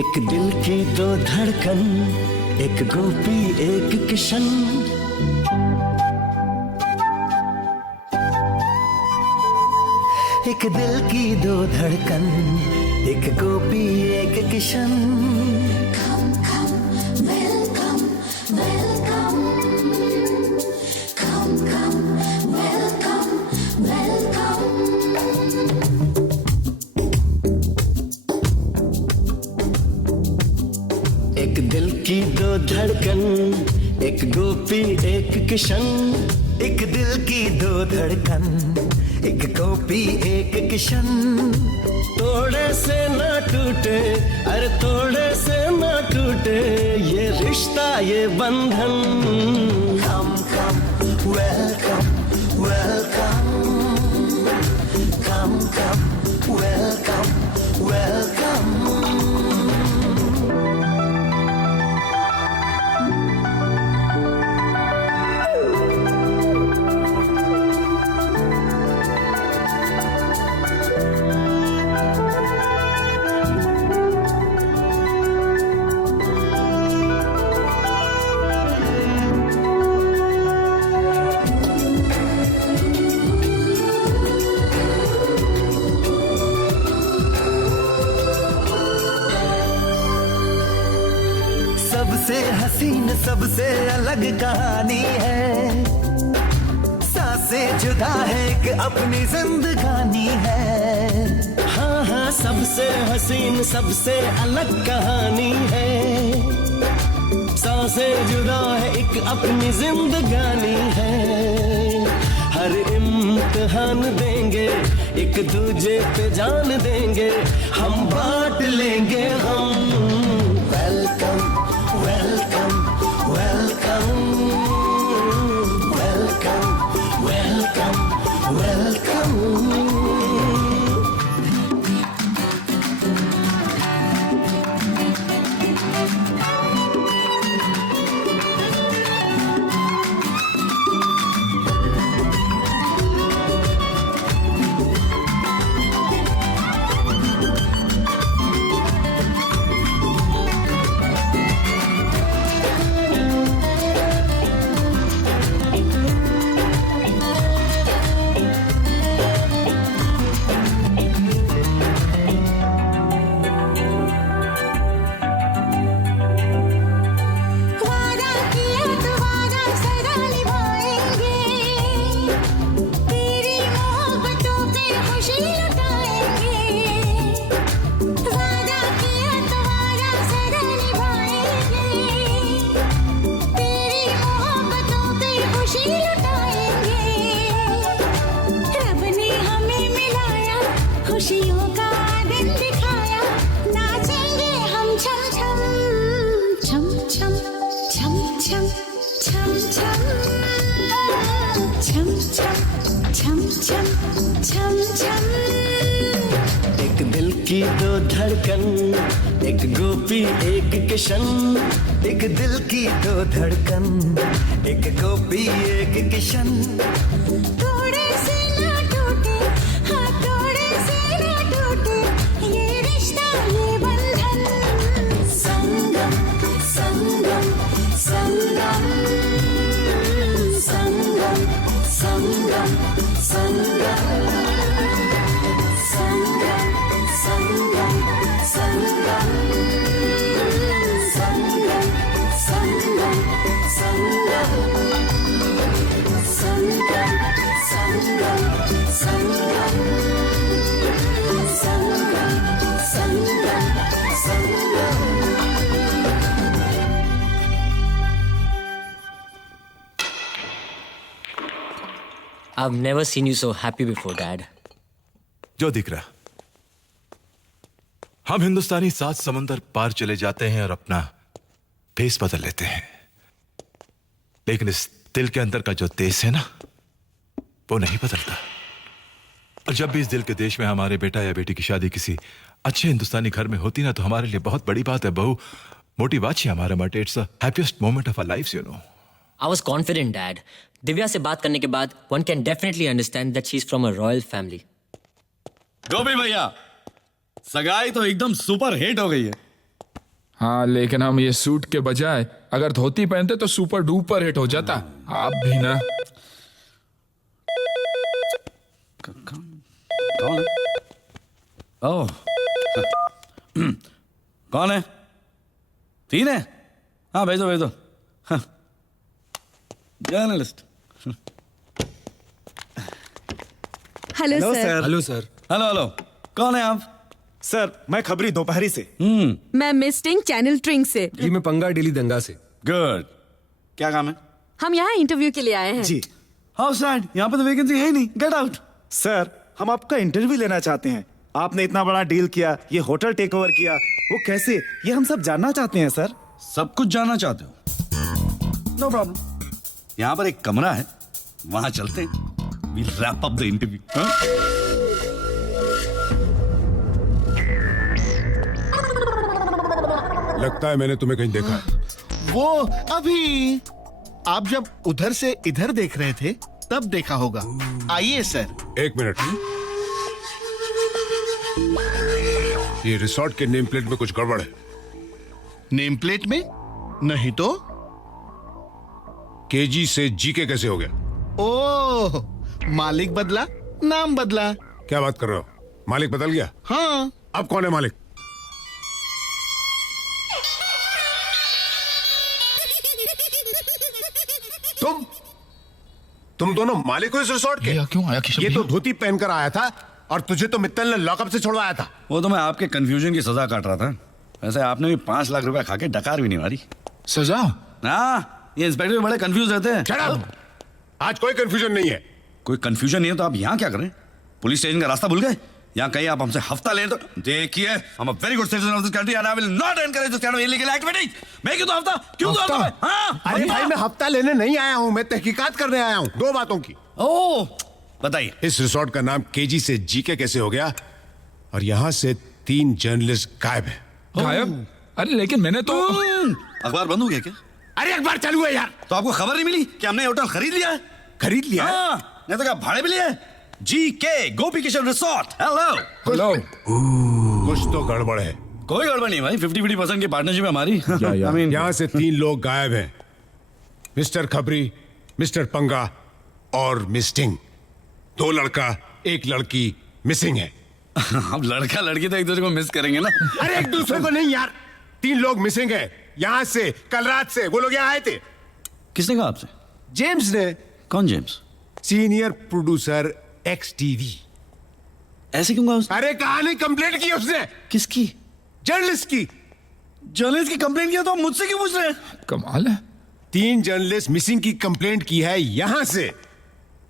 एक दिल की दो धड़कन, एक गोपी एक किशन. एक दिल की दो धड़कन, एक गोपी एक Kishan. Come, come, welcome, welcome. Come, come, welcome, welcome. एक दिल की दो धड़कन, एक गोपी एक किशन. एक दिल की दो धड़कन, एक गोपी एक किशन. तोड़े से ना टूटे, अरे तोड़े से ना टूटे ये रिश्ता ये बंधन. कम कम वेलकम वेलकम. कम कम वेलकम वेलकम. हसीन सबसे अलग कहानी है, सांसें जुदा है एक अपनी जिंदगानी है। हाँ हाँ सबसे हसीन सबसे अलग कहानी है, सांसें जुदा है एक अपनी जिंदगानी है। हर इम्तिहान देंगे एक दूजे पे जान देंगे, हम बांट लेंगे हम। Welcome welcome welcome welcome welcome welcome. खुशियों का दिन दिखाया, नाचेंगे हम छम छम छम छम छम छम छम छम छम छम छम छम छम छम। एक दिल की दो धड़कन, एक गोपी एक किशन। एक दिल की दो धड़कन, एक गोपी एक किशन। थोड़े से ना टूटे, हाँ थोड़े से ना टूटे, ये रिश्ता ये बंधन। संगम संगम संगम संगम संगम संगम संगम संगम संगम संगम संगम संगम संगम संगम संगम संगम संगम। I've never seen you so happy before, Dad. जो दिख रहा, हम हिंदुस्तानी 7 समंदर पार चले जाते हैं और अपना फेस बदल लेते हैं, लेकिन इस दिल के अंदर का जो देश है ना, वो नहीं बदलता। और जब भी इस दिल के देश में हमारे बेटा या बेटी की शादी किसी अच्छे हिंदुस्तानी घर में होती ना, तो हमारे लिए बहुत बड़ी बात है। बहु मोटी बात है हमारे માટે। It's the happiest moment of our lives, you know. I was confident, Dad. Divya से बात करने के बाद one can definitely understand that she's from a royal family. गोपी भैया, सगाई तो एकदम सुपर हिट हो गई है। हाँ, लेकिन हम ये सूट के बजाय अगर धोती पहनते तो सुपर डुपर हिट हो जाता। आप भी ना। कौन है? ओह, कौन है? 3 है? हाँ भेजो भेजो। Journalist. Hello sir. Hello sir. Hello hello, कौन है आप? सर मैं खबरी दोपहरी से। मैं मिस्टिंग चैनल ट्रिंग से। जी मैं पंगा डेली दंगा से। गुड। क्या काम है? हम यहाँ इंटरव्यू के लिए आए हैं। जी। हाउ सैड, यहाँ पे तो वैकेंसी है ही नहीं। Get out. सर हम आपका इंटरव्यू लेना चाहते हैं। आपने इतना बड़ा डील किया, ये होटल टेक ओवर किया, वो कैसे, ये हम सब जानना चाहते हैं सर। सब कुछ जानना चाहते हो? No problem. यहाँ पर एक कमरा है, वहां चलते हैं। We'll wrap up the interview. लगता है मैंने तुम्हें कहीं देखा है। वो अभी आप जब उधर से इधर देख रहे थे तब देखा होगा। आइए सर। 1 मिनट। ये रिसोर्ट के नेम प्लेट में कुछ गड़बड़ है। नेम प्लेट में? नहीं तो। केजी से जीके कैसे हो गया? ओह, मालिक बदला, नाम बदला। क्या बात कर रहे हो? मालिक बदल गया? हाँ। अब कौन है मालिक? तुम दोनों मालिक हो इस रिसोर्ट के? क्यों आया किशन ये तो धोती पहनकर आया था और तुझे तो मित्तल ने लॉकअप से छुड़वाया था। वो तो मैं आपके कंफ्यूजन की सजा काट रहा था। वैसे आपने भी 5 लाख रुपए खा के डकार भी नहीं मारी। सजा? हाँ, ये इंस्पेक्टर बड़े कंफ्यूज रहते हैं। Shut up! आज कोई कंफ्यूजन नहीं है। कोई कंफ्यूजन नहीं है तो आप यहाँ क्या करें? पुलिस स्टेशन का रास्ता भूल गए? यहाँ कहीं आप हमसे हफ्ता ले तो देखिए, I'm a very good citizen of this country and I will not encourage this kind of illegal activity. मैं क्यों तो हफ्ता? क्यों तो हफ्ता? हाँ? अरे भाई मैं हफ्ता लेने नहीं आया हूँ, मैं तहकीकात करने आया हूँ 2 बातों की। ओह, बताइए। इस रिसोर्ट का नाम केजी से जीके कैसे हो गया? और यहाँ से 3 जर्नलिस्ट गायब है। गायब? अरे लेकिन मैंने तो अखबार बंद हो गया क्या? अरे अखबार चालू है यार। तो आपको खबर नहीं मिली कि हमने होटल खरीद लिया है? खरीद लिया है? हाँ, नहीं तो क्या भाड़े पे लिया है? जीके गोपी किशन रिसोर्ट। हेलो। कुछ तो गड़बड़ है। कोई गड़बड़ नहीं भाई, 50-50% की पार्टनरशिप है हमारी। I mean, यहाँ से 3 लोग गायब हैं, मिस्टर खबरी, मिस्टर पंगा और मिस्टिंग। 2 लड़का 1 लड़की मिसिंग है। अब लड़का लड़की तो एक दूसरे को मिस करेंगे ना। अरे एक दूसरे को नहीं यार, 3 लोग मिसिंग है यहाँ से। कल रात से वो लोग यहाँ आए थे। किसने कहा आपसे? जेम्स ने। कौन जेम्स? Senior producer XTV। ऐसे क्यों कहा उसने? अरे कहानी कंप्लेंट की उसने। किसकी? जर्नलिस्ट की। जर्नलिस्ट की कंप्लेंट किया तो आप मुझसे क्यों पूछ रहे हैं? कमाल है। 3 जर्नलिस्ट मिसिंग की कंप्लेंट की है यहाँ से।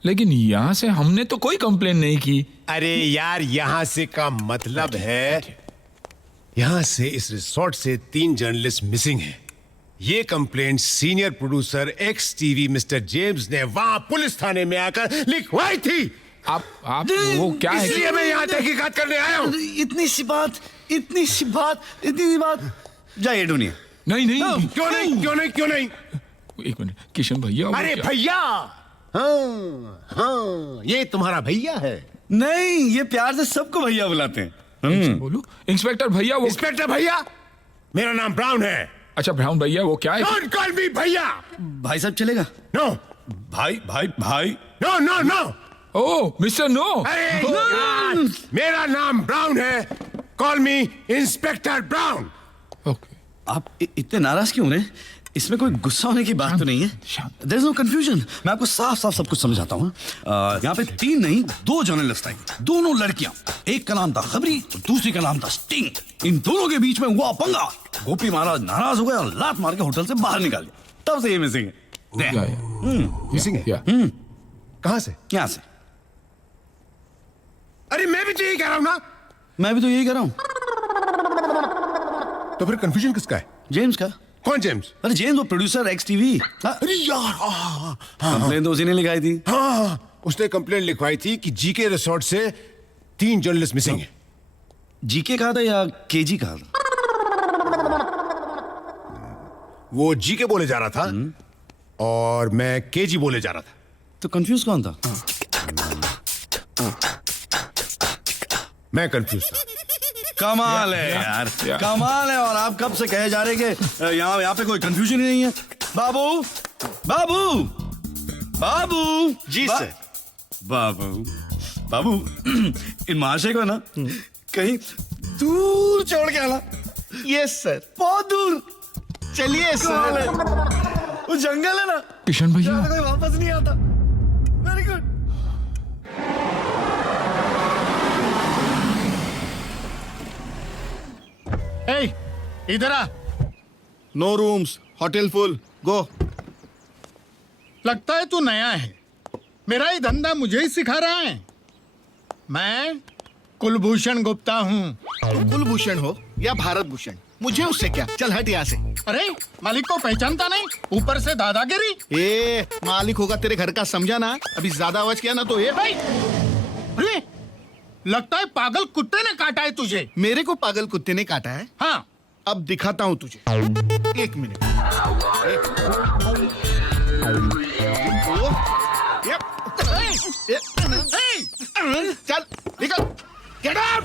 लेकिन यहाँ से हमने तो कोई कंप्लेन नहीं की। अरे यार यहाँ से का मतलब है यहाँ से इस रिसोर्ट से 3 जर्नलिस्ट मिसिंग हैं। ये complaint senior producer XTV mister James ने वहां पुलिस थाने में आकर लिखवाई थी। आप वो क्या है? इसलिए मैं यहाँ तहकीकात करने आया हूँ। इतनी सी बात। जाइए ढूंढिए। नहीं। क्यों नहीं? एक मिनट किशन भैया। अरे भैया, हाँ, ये तुम्हारा भैया है। नहीं, ये प्यार से सबको भैया बुलाते हैं। बोलू इंस्पेक्टर भैया। वो इंस्पेक्टर भैया? मेरा नाम ब्राउन है। अच्छा ब्राउन भैया, वो क्या है? Don't call me भैया। भाई साहब चलेगा? नो। भाई। नो। ओह मिस्टर नो। मेरा नाम ब्राउन है। कॉल मी इंस्पेक्टर ब्राउन। ओके। आप इतने नाराज क्यों रहे? इसमें कोई गुस्सा होने की बात तो नहीं है। There is no confusion। मैं आपको साफ सब कुछ समझाता हूँ। यहाँ पे 3 नहीं 2 जर्नलिस्ट आई, दोनों लड़कियां। एक का नाम था खबरी और दूसरी का नाम था स्टिंग। इन दोनों के बीच में हुआ पंगा। गोपी महाराज नाराज हो गए और लात मार के होटल से बाहर निकाल दिया। तब से ये मिसिंग है। मिसिंग है? कहाँ से? यहाँ से। अरे मैं भी तो यही कह रहा हूँ ना। मैं भी तो यही कह रहा हूँ। तो फिर कंफ्यूजन किसका है? जेम्स का। कौन जेम्स? अरे जेम्स वो प्रोड्यूसर XTV। अरे यार कंप्लेन तो उसी ने लिखाई थी। हाँ, उसने कंप्लेन लिखवाई थी कि जीके रिसोर्ट से 3 जर्नलिस्ट मिसिंग है। जीके कहा था या केजी कहा था? वो जीके बोले जा रहा था और मैं केजी बोले जा रहा था। तो कंफ्यूज कौन था? मैं कंफ्यूज था। कमाल है यार, कमाल है। और आप कब से कहे जा रहे कि यहाँ पे कोई कंफ्यूजन ही नहीं है। बाबू जी सर। बाबू इन महाशय को ना कहीं दूर छोड़ के आना। Yes sir. बहुत दूर। चलिए सर। वो जंगल है ना किशन भैया, कोई वापस नहीं आता। Very good. इधर आ। नो रूम्स, होटल फुल, गो। लगता है तू नया है। मेरा ही धंधा मुझे ही सिखा रहा है। मैं कुलभूषण गुप्ता हूँ। तुम कुलभूषण हो या भारत भूषण, मुझे उससे क्या। चल हट यहाँ से। अरे मालिक को पहचानता नहीं, ऊपर से दादागिरी। ए मालिक होगा तेरे घर का, समझा ना। अभी ज्यादा आवाज किया ना तो ये भाई। अरे लगता है पागल कुत्ते ने काटा है तुझे। मेरे को पागल कुत्ते ने काटा है? हाँ। अब दिखाता हूँ तुझे। 1 मिनट। चल निकल। Get out.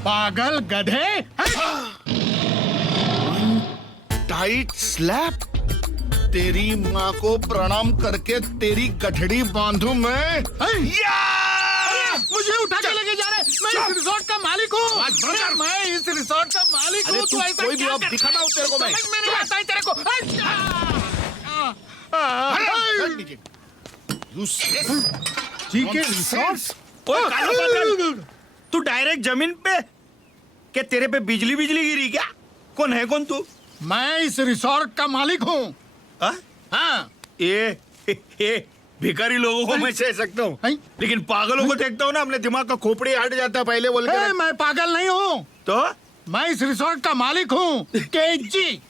पागल गधे। Tight slap. तेरी माँ को प्रणाम करके तेरी गठड़ी बांधू मैं। मुझे उठा के लेके जा रहे। मैं इस रिसोर्ट का मालिक हूँ। मैं इस रिसोर्ट का मालिक हूँ। तू ऐसा कोई भी अब दिखाना हो तेरे को। मैं समझ में नहीं आता है तेरे को। GK resorts. ओए काला बादल, तू डायरेक्ट जमीन पे? क्या तेरे पे बिजली बिजली गिरी क्या? कौन है कौन तू? मैं इस रिसोर्ट का मालिक हूँ। हाँ, ये भिखारी लोगों को मैं सह सकता हूँ, लेकिन पागलों को देखता हूँ ना, अपने दिमाग का खोपड़ी हट जाता है पहले बोल के। मैं पागल नहीं हूँ। तो मैं इस रिसोर्ट का मालिक हूँ, केजी।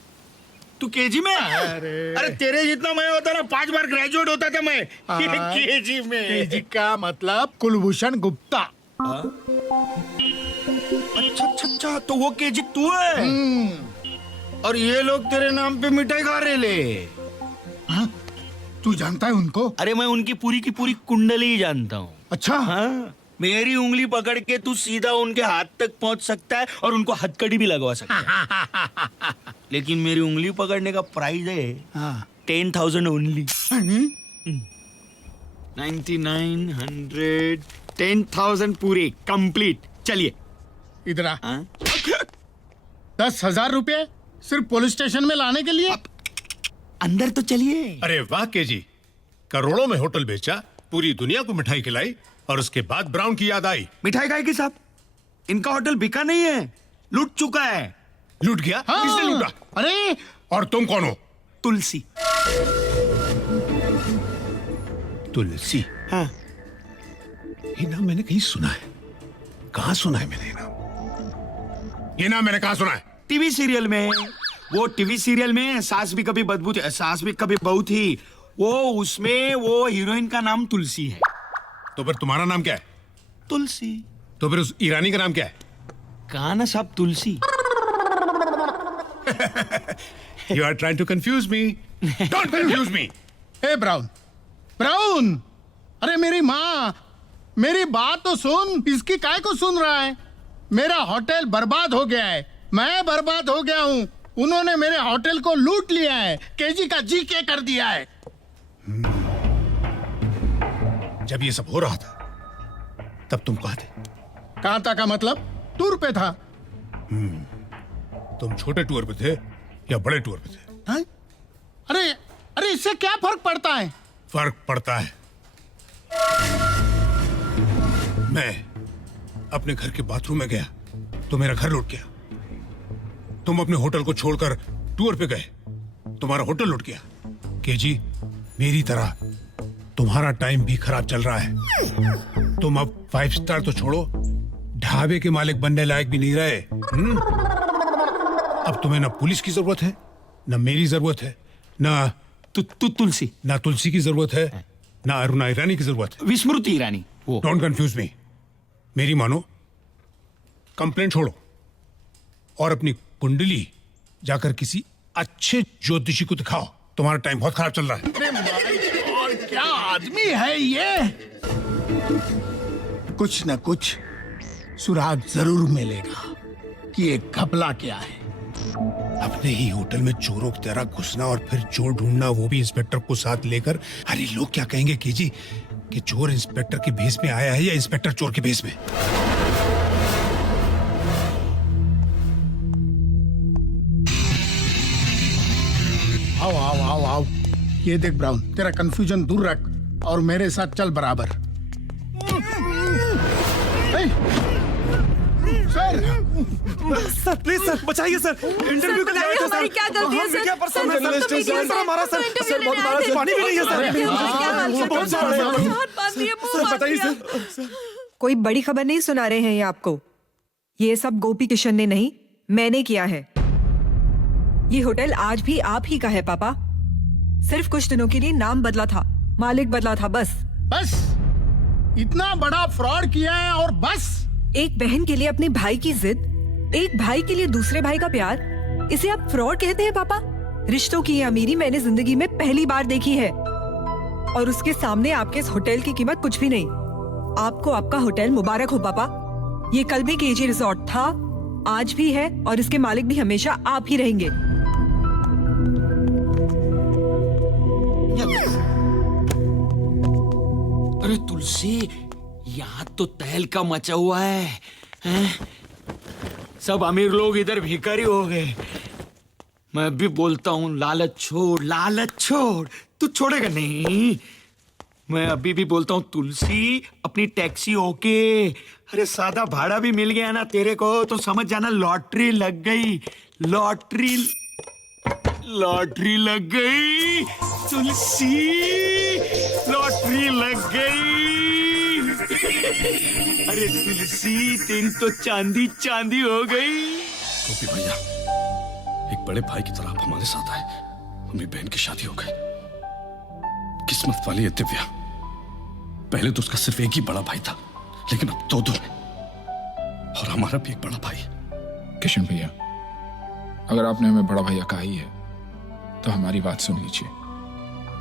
तू केजी में? अरे तेरे जितना मैं होता ना 5 बार ग्रेजुएट होता था मैं। केजी में? केजी का मतलब कुलभूषण गुप्ता। अच्छा, तो वो केजी तू है? और ये लोग तेरे नाम पे मिठाई खा रहे ले। हाँ? तू जानता है उनको? अरे मैं उनकी पूरी की पूरी कुंडली ही जानता हूँ। अच्छा? हाँ, मेरी उंगली पकड़ के तू सीधा उनके हाथ तक पहुंच सकता है और उनको हथकड़ी भी लगवा सकता है। लेकिन मेरी उंगली पकड़ने का प्राइस है 10,000 ओनली। 99, 10,000 पूरे कंप्लीट। चलिए इधर आ। 10,000 रुपए सिर्फ पुलिस स्टेशन में लाने के लिए? अंदर तो चलिए। अरे वाह केजी, करोड़ों में होटल बेचा, पूरी दुनिया को मिठाई खिलाई और उसके बाद ब्राउन की याद आई। मिठाई खाए के साथ इनका होटल बिका नहीं है, लूट चुका है। लूट गया? हाँ। किसने लूटा? अरे और तुम कौन हो? तुलसी। तुलसी? हाँ। ये नाम मैंने कहीं सुना है। कहाँ सुना है मैंने ये नाम? ये नाम मैंने कहाँ सुना है? टीवी सीरियल में। वो टीवी सीरियल में सास भी कभी बदबू थी, सास भी कभी बहू थी, वो उसमें वो हीरोइन का नाम तुलसी है। तो फिर तुम्हारा नाम क्या है? तुलसी। तो फिर उस ईरानी का नाम क्या है? कहा ना साहब, Tulsi. You are trying to confuse me. Don't confuse me. Hey Brown, Brown, अरे मेरी माँ, मेरी बात तो सुन। इसकी काय को सुन रहा है? मेरा होटल बर्बाद हो गया है, मैं बर्बाद हो गया हूँ। उन्होंने मेरे होटल को लूट लिया है, केजी का जीके कर दिया है। जब ये सब हो रहा था तब तुम कहाँ थे? कहाँ था का मतलब? टूर पे था। तुम छोटे टूर पे थे या बड़े टूर पे थे? हाँ? अरे इससे क्या फर्क पड़ता है? फर्क पड़ता है। मैं अपने घर के बाथरूम में गया तो मेरा घर लूट गया। तुम अपने होटल को छोड़कर टूर पे गए, तुम्हारा होटल लूट गया। केजी, मेरी तरह तुम्हारा टाइम भी खराब चल रहा है। तुम अब 5 स्टार तो छोड़ो, ढाबे के मालिक बनने लायक भी नहीं रहे। अब तुम्हें ना पुलिस की जरूरत है, ना मेरी जरूरत है, ना तुलसी, ना तुलसी की जरूरत है, ना अरुणा ईरानी की जरूरत है। विस्मृति ईरानी। Don't confuse me. मेरी मानो, कंप्लेंट छोड़ो और अपनी कुंडली जाकर किसी अच्छे ज्योतिषी को दिखाओ। तुम्हारा टाइम बहुत खराब चल रहा है। अरे माय गॉड, क्या आदमी है ये? कुछ न कुछ सुराग जरूर मिलेगा कि ये घपला क्या है। अपने ही होटल में चोरों की तरह घुसना और फिर चोर ढूंढना, वो भी इंस्पेक्टर को साथ लेकर। अरे लोग क्या कहेंगे केजी कि चोर इंस्पेक्टर के भेस में आया है या इंस्पेक्टर चोर के भेस में? आओ आओ आओ आओ। ये देख ब्राउन, तेरा कंफ्यूजन दूर रख और मेरे साथ चल बराबर। सर प्लीज सर, बचाइए सर। इंटरव्यू के लिए आए थे सर। क्या गलती है सर? पर्सनल जर्नलिस्ट है सर। सर हमारा सर बहुत बड़ा पानी भी नहीं है सर। बहुत सर बताइए सर। कोई बड़ी खबर नहीं सुना रहे हैं ये आपको। ये सब गोपी किशन ने नहीं, मैंने किया है। ये होटल आज भी आप ही का है पापा। सिर्फ कुछ दिनों के लिए नाम बदला था, मालिक बदला था, बस। बस? इतना बड़ा फ्रॉड किया है और बस? एक बहन के लिए अपने भाई की जिद, एक भाई के लिए दूसरे भाई का प्यार, इसे आप फ्रॉड कहते हैं पापा? रिश्तों की ये अमीरी मैंने जिंदगी में पहली बार देखी है, और उसके सामने आपके इस होटल की कीमत कुछ भी नहीं। आपको आपका होटल मुबारक हो पापा। ये कल भी केजी रिजॉर्ट था, आज भी है, और इसके मालिक भी हमेशा आप ही रहेंगे। अरे तुलसी, यहाँ तो तहलका मचा हुआ है, हैं? सब अमीर लोग इधर भिखारी हो गए। मैं भी बोलता हूँ लालच छोड़, लालच छोड़। तू छोड़ेगा नहीं। मैं अभी भी बोलता हूँ तुलसी, अपनी टैक्सी ओके। अरे सादा भाड़ा भी मिल गया ना तेरे को तो समझ जाना लॉटरी लग गई। लॉटरी लग गई तुलसी, लॉटरी लग गई। अरे तुलसी तेरी तो चांदी चांदी हो गई। गोपी भैया, एक बड़े भाई की तरह आप हमारे साथ आए। मेरी बहन की शादी हो गई। किस्मत वाली है दिव्या। पहले तो उसका सिर्फ एक ही बड़ा भाई था, लेकिन अब दो है, और हमारा भी एक बड़ा भाई है। किशन भैया, अगर आपने हमें बड़ा भैया कहा ही है तो हमारी बात सुन लीजिए।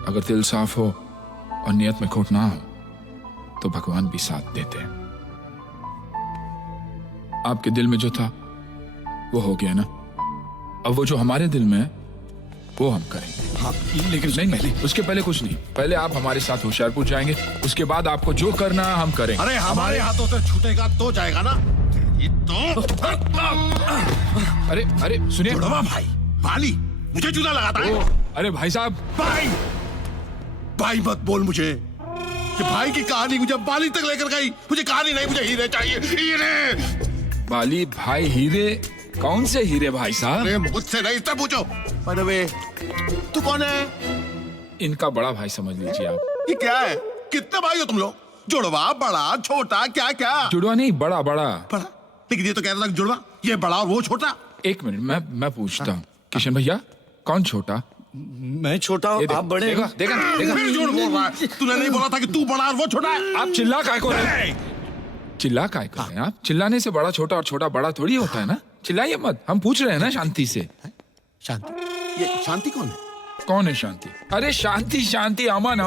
अगर दिल साफ हो और नियत में खोट ना हो तो भगवान भी साथ देते हैं। आपके दिल में जो था वो हो गया ना, अब वो जो हमारे दिल में है वो हम करेंगे। हाँ, लेकिन नहीं, उसके पहले कुछ नहीं। पहले आप हमारे साथ होशियारपुर जाएंगे, उसके बाद आपको जो करना है हम करेंगे। अरे हमारे हाथों से छूटेगा तो जाएगा ना। ये तो अरे सुनिए भाई, बाली मुझे चूना लगाता है। अरे भाई साहब, भाई मत बोल मुझे। ये भाई की कहानी मुझे बाली तक लेकर गई। मुझे कहानी नहीं, मुझे हीरे चाहिए, हीरे। बाली भाई हीरे? कौन से हीरे भाई साहब? मुझसे नहीं, इससे पूछो। बाय द वे, तू कौन है? इनका बड़ा भाई समझ लीजिए आप। ये क्या है? कितने भाई हो तुम लोग? जुड़वा, बड़ा, छोटा, क्या क्या? जुड़वा नहीं, बड़ा। लेकिन ये तो कह रहा था जुड़वा, ये बड़ा और वो छोटा। एक मिनट, मैं पूछता हूँ। किशन भैया, कौन छोटा? मैं छोटा, आप बड़े। देखा झूठ बोल रहा है। तूने नहीं बोला था कि तू बड़ा और वो छोटा है? आप चिल्ला काय को रहे? चिल्ला काय को रहे? आप चिल्लाने से बड़ा छोटा और छोटा बड़ा थोड़ी होता है ना। चिल्लाइए मत, हम पूछ रहे हैं ना शांति से। शांति? ये शांति कौन है? कौन है शांति? अरे शांति, अमन।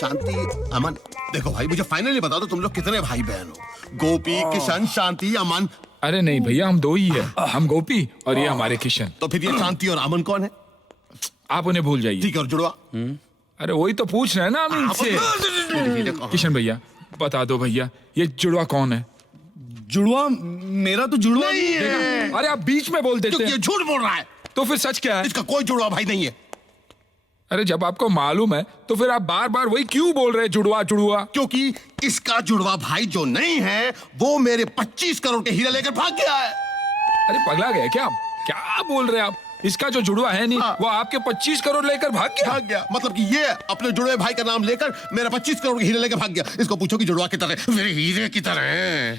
शांति, अमन। देखो भाई, मुझे फाइनली बता दो तुम लोग कितने भाई बहन हो? गोपी, किशन, शांति, अमन। अरे नहीं भैया, हम दो ही है। हम गोपी और ये हमारे किशन। तो फिर ये शांति और अमन कौन है? आप उन्हें भूल जाइए। ठीक है, और जुड़वा? अरे वही तो पूछ रहे हैं ना हम इनसे। किशन भैया बता दो भैया, ये जुड़वा कौन है? जुड़वा? मेरा तो जुड़वा नहीं है। अरे आप बीच में बोल देते हैं। ये झूठ बोल रहा है। तो फिर सच क्या है? इसका कोई जुड़वा भाई नहीं है। अरे जब आपको मालूम है तो फिर आप बार बार वही क्यों बोल रहे हैं, जुड़वा? क्योंकि इसका जुड़वा भाई जो नहीं है वो मेरे 25 करोड़ के हीरे लेकर भाग गया है। अरे पगला गया क्या बोल रहे हैं आप? इसका जो जुड़वा है नहीं, वो आपके 25 करोड़ लेकर भाग गया। मतलब कि ये अपने जुड़वे भाई का नाम लेकर मेरा 25 करोड़ के हीरे लेकर भाग गया। इसको पूछो कि जुड़वा की तरह मेरे हीरे की तरह।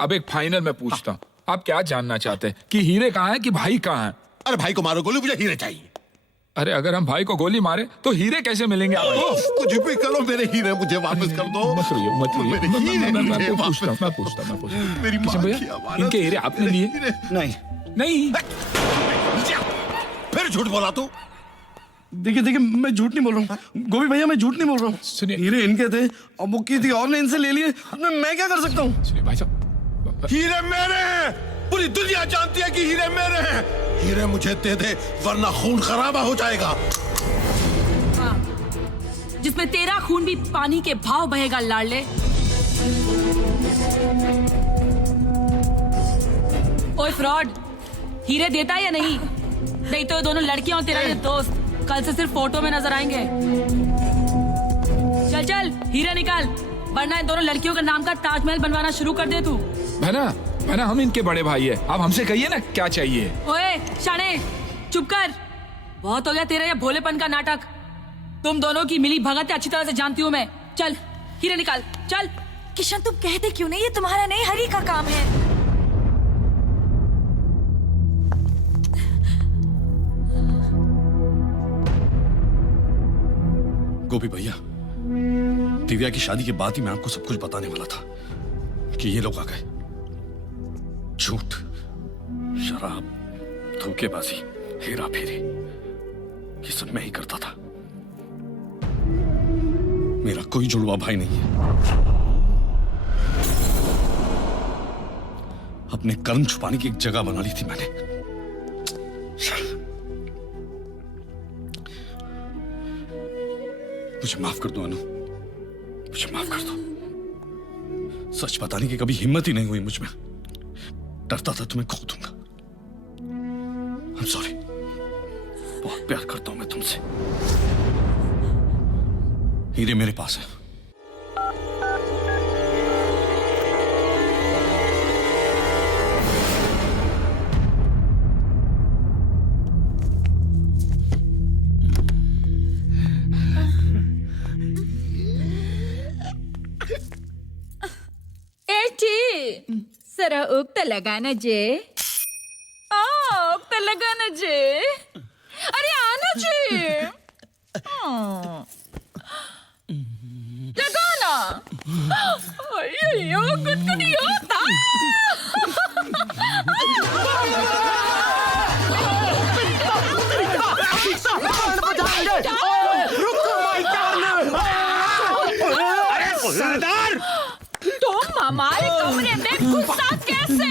अब एक फाइनल में पूछता हूँ, आप क्या जानना चाहते हैं कि हीरे कहाँ है कि भाई कहाँ है? अरे भाई को मारो गोली, मुझे हीरे चाहिए। अरे अगर हम भाई को गोली मारे तो हीरे कैसे मिलेंगे आपको? कुछ भी करो, मेरे हीरे मुझे वापस कर दो। मत रोइए। मैं पूछता। इनके हीरे आपने लिए? नहीं। फिर झूठ बोला तू? देखिए, मैं झूठ नहीं बोल रहा हूँ। गोपी भैया, मैं झूठ नहीं बोल रहा हूँ। सुनिए, हीरे इनके थे और वो किसी और ने इनसे ले लिए। मैं क्या कर सकता हूँ? सुनिए भाई साहब, हीरे मेरे हैं। पूरी दुनिया जानती है कि हीरे मेरे हैं। हीरे मुझे दे दे, वरना खून खराबा हो जाएगा। हाँ, जिसमें तेरा खून भी पानी के भाव बहेगा लाडले। ओए फ्रॉड, हीरे देता या नहीं? नहीं तो दोनों लड़कियां और तेरा ये दोस्त कल से सिर्फ फोटो में नजर आएंगे। चल हीरे निकाल, वरना इन दोनों लड़कियों के नाम का ताजमहल बनवाना शुरू कर दे तू। भैना, हम इनके बड़े भाई है। आप हमसे कहिए ना क्या चाहिए। ओए शाने, चुप कर। बहुत हो गया तेरा ये भोलेपन का नाटक। तुम दोनों की मिली भगत अच्छी तरह से जानती हूँ मैं। चल हीरे निकाल, चल। किशन, तुम कहते क्यों नहीं? ये तुम्हारा नहीं, हरी का काम है। गोपी भैया, दिव्या की शादी के बाद ही मैं आपको सब कुछ बताने वाला था कि ये लोग आ गए। झूठ, शराब, धोखेबाजी, हेरा फेरी, ये सब मैं ही करता था। मेरा कोई जुड़वा भाई नहीं है। अपने कर्म छुपाने की एक जगह बना ली थी मैंने। मुझे माफ कर दो अनु, मुझे माफ कर दो। सच बताने की कभी हिम्मत ही नहीं हुई मुझ में। डरता था तुम्हें खो दूंगा। I'm sorry, बहुत प्यार करता हूं मैं तुमसे। हीरे मेरे पास है, जरा ऊक तो लगाना जे ऊक तो लगाना जे अरे आना जे लगाना अयो कुछ नहीं होता सरदार तुम हमारे कमरे में घुसा कैसे?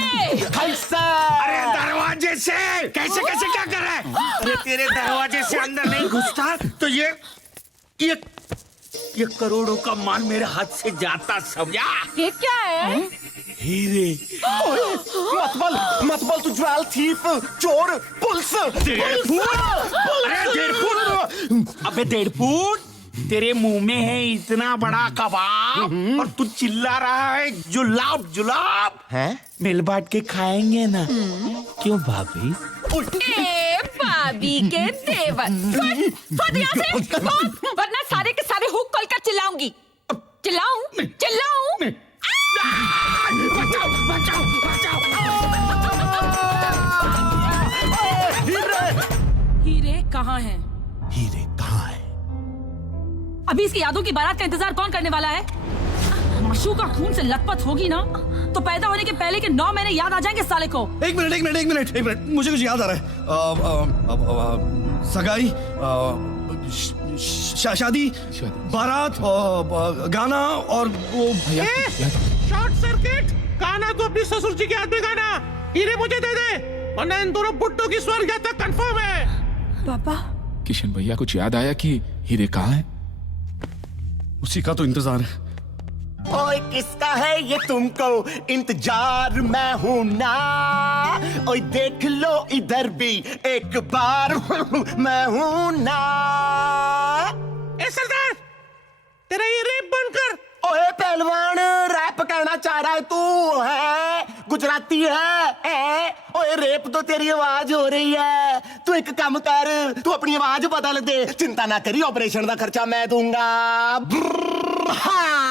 कैसे? अरे दरवाजे से कैसे कैसे क्या कर रहा है? अरे तेरे दरवाजे से अंदर नहीं घुसता तो ये करोड़ों का माल मेरे हाथ से जाता समझा? ये क्या है? हीरे। मत बोल तू ज्वेल थीफ चोर पुलिस। अरे 1.5 फुट। अबे 1.5 फुट तेरे मुंह में है इतना बड़ा कबाब और तू चिल्ला रहा है जुलाब जुलाब है? मिल बांट के खाएंगे ना? क्यों भाभी? भाभी के देवर फट यहाँ से वरना सारे के सारे हुक खोल कर चिल्लाऊंगी। चिल्लाऊं हीरे कहाँ हैं? हीरे कहाँ है? अभी इसकी यादों की बारात का इंतजार कौन करने वाला है? माशूका खून से लथपथ होगी ना तो पैदा होने के पहले के 9 महीने याद आ जाएंगे साले को। एक मिनट मुझे कुछ याद आ रहा है। सगाई, शादी, बारात, गाना और वो शॉर्ट सर्किट। गाना तो अपनी ससुर जी के हाथ में गाना। हीरे मुझे दे दे वरना इन दोनों बुट्टों की स्वर्ग यात्रा कंफर्म है। पापा किशन भैया कुछ याद आया कि हीरे कहाँ है? उसी का तो इंतजार है। ओए किसका है ये तुमको इंतजार मैं हूँ ना। ओए देख लो इधर भी एक बार मैं हूँ ना। ए सरदार तेरा ये रेप बंद कर। ओए पहलवान रैप कहना चाह रहा है तू है? गुजराती है? ओए रेप तो तेरी आवाज हो रही है। तू एक काम कर तू अपनी आवाज बदल दे। चिंता ना करी ऑपरेशन का खर्चा मैं दूंगा।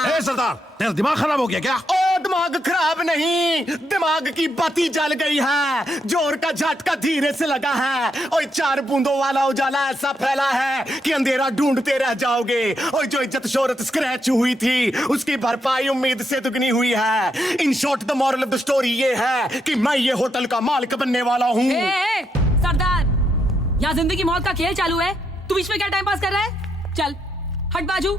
ए सरदार तेरा दिमाग खराब हो गया क्या? ओ दिमाग खराब नहीं दिमाग की बत्ती जल गई है। जोर का झटका धीरे से लगा है। और 4 बूंदों वाला उजाला ऐसा फैला है कि अंधेरा ढूंढते रह जाओगे। और जो इज्जत शोहरत स्क्रैच हुई थी उसकी भरपाई उम्मीद से दुगनी हुई है। In short the moral of the story ये है कि मैं ये होटल का मालिक बनने वाला हूँ। सरदार यहाँ जिंदगी मौत का खेल चालू है। तू बीच में क्या टाइम पास कर रहा है? चल हट बाजू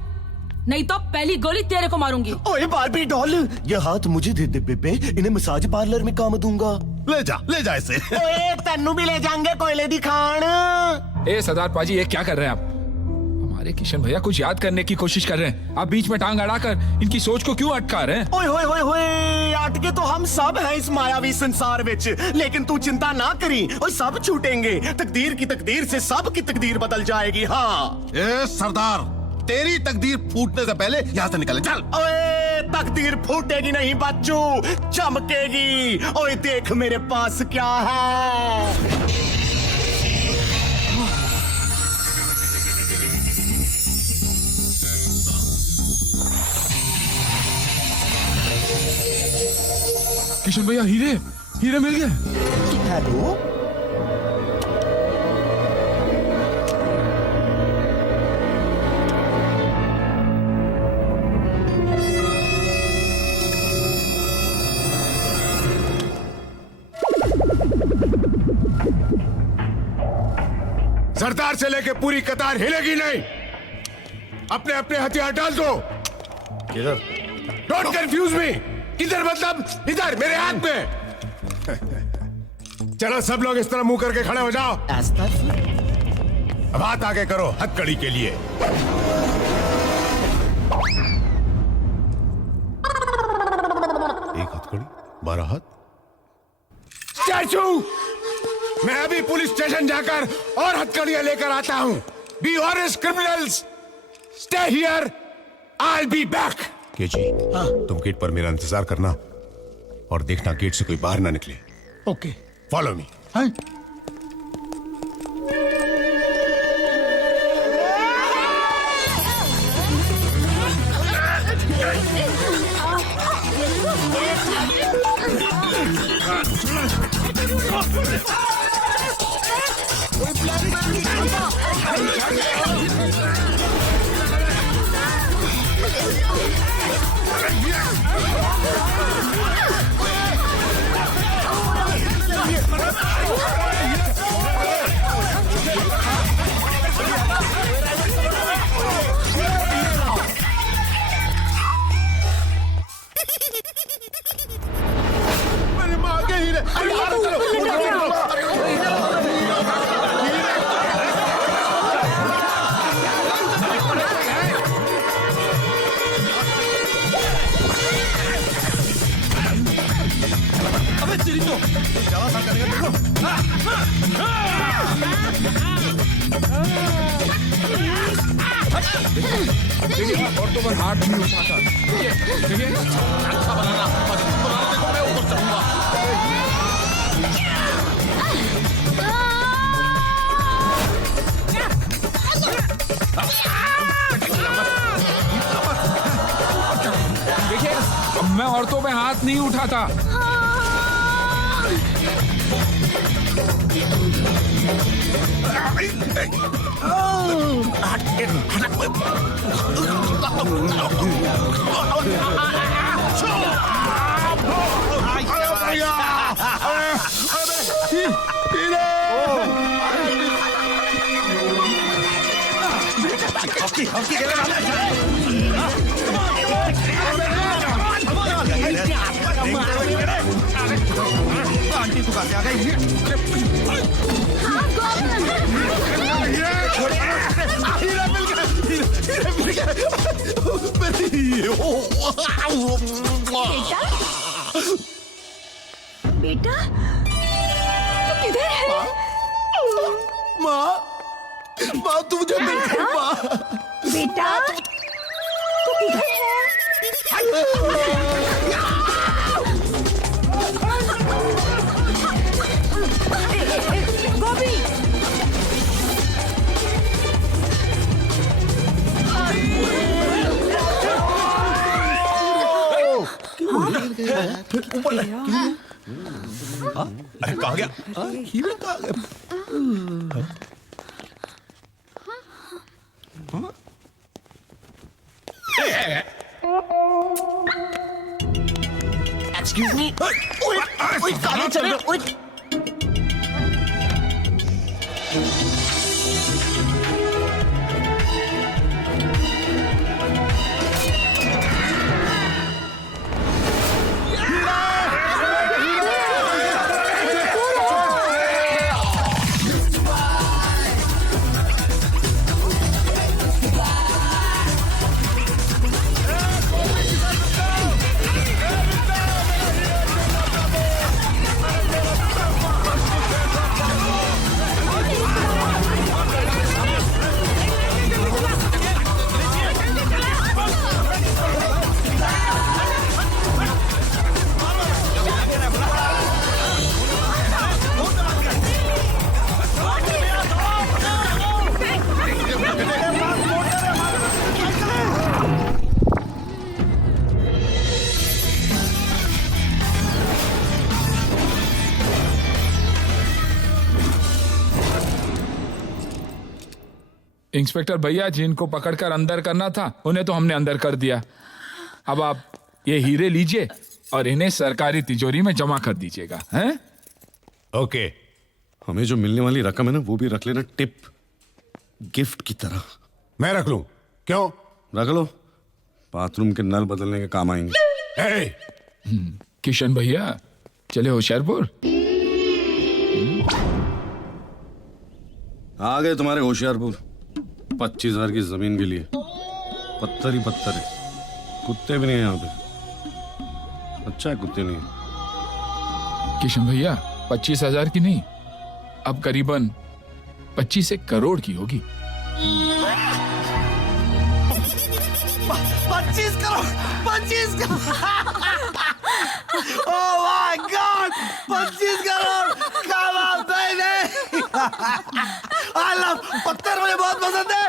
नहीं तो पहली गोली तेरे को मारूंगी। ओए बारबी डॉल ये हाथ मुझे दे दे बेबे। इन्हें मसाज पार्लर में काम दूंगा। ले जा इसे। ओए तन्नू भी ले जाएंगे कोयले दिखान। ए सरदार पाजी ये क्या कर रहे हैं आप? हमारे किशन भैया कुछ याद करने की कोशिश कर रहे हैं। आप बीच में टांग अड़ाकर इनकी सोच को क्यों अटका रहे हैं? ओए होए होए होए अटके तो हम सब हैं इस मायावी संसार विच। लेकिन तू चिंता ना करी और सब छूटेंगे। तकदीर की तकदीर से सब की तकदीर बदल जाएगी। हाँ ए सरदार तेरी तकदीर फूटने से पहले यहाँ से निकले चल। ओए तकदीर फूटेगी नहीं बच्चू चमकेगी। ओए देख मेरे पास क्या है। किशन भैया हीरे मिल गए। हेलो सरदार से लेके पूरी कतार हिलेगी नहीं। अपने अपने हथियार डाल दो। किधर? Don't confuse me. किधर मतलब इधर मेरे हाथ में। चलो सब लोग इस तरह मुंह करके खड़े हो जाओ। अब हाथ आगे करो हथकड़ी के लिए। एक हथकड़ी 12 हाथ। स्टैचू मैं अभी पुलिस स्टेशन जाकर और हथकड़ियां लेकर आता हूं। Be honest criminals stay here I will be back. KG तुम गेट पर मेरा इंतजार करना और देखना गेट से कोई बाहर ना निकले। Okay follow me. मेरे माँ के हीरे। अरे यार, अबे तेरी तो ज्यादा सा करेगा देखिए औरतों पर हाथ नहीं उठाता। देखिए अच्छा बनाना देखो, मैं ऊपर चढ़ूंगा। देखिए अब मैं औरतों पे हाथ नहीं उठाता। आंटी तू कैसे आ गई? बेटा तू किधर है? माँ, माँ तू मुझे मिल गई माँ। बेटा तू किधर है? गोभी अरे कहाँ गया? हीरे कहाँ गया? एक्सक्यूज मी ओए कहाँ चल रहे हो? ओए इंस्पेक्टर भैया जिनको पकड़कर अंदर करना था उन्हें तो हमने अंदर कर दिया। अब आप ये हीरे लीजिए और इन्हें सरकारी तिजोरी में जमा कर दीजिएगा, हैं? ओके। हमें जो मिलने वाली रकम है ना वो भी रख लेना टिप गिफ्ट की तरह। मैं रख लूं? क्यों? रख लो, बाथरूम के नल बदलने के काम आएंगे। किशन भैया चले होशियारपुर। आ गए तुम्हारे होशियारपुर 25,000 की जमीन के लिए। पत्थर ही पत्थर है, कुत्ते भी नहीं है यहाँ पे। अच्छा है कुत्ते नहीं है। किशन भैया 25,000 की नहीं, अब करीबन 25 करोड़ की होगी। 25 crore 25 crore oh my God 25 crore क्या बात है। आई लव पत्थर मुझे बहुत पसंद है।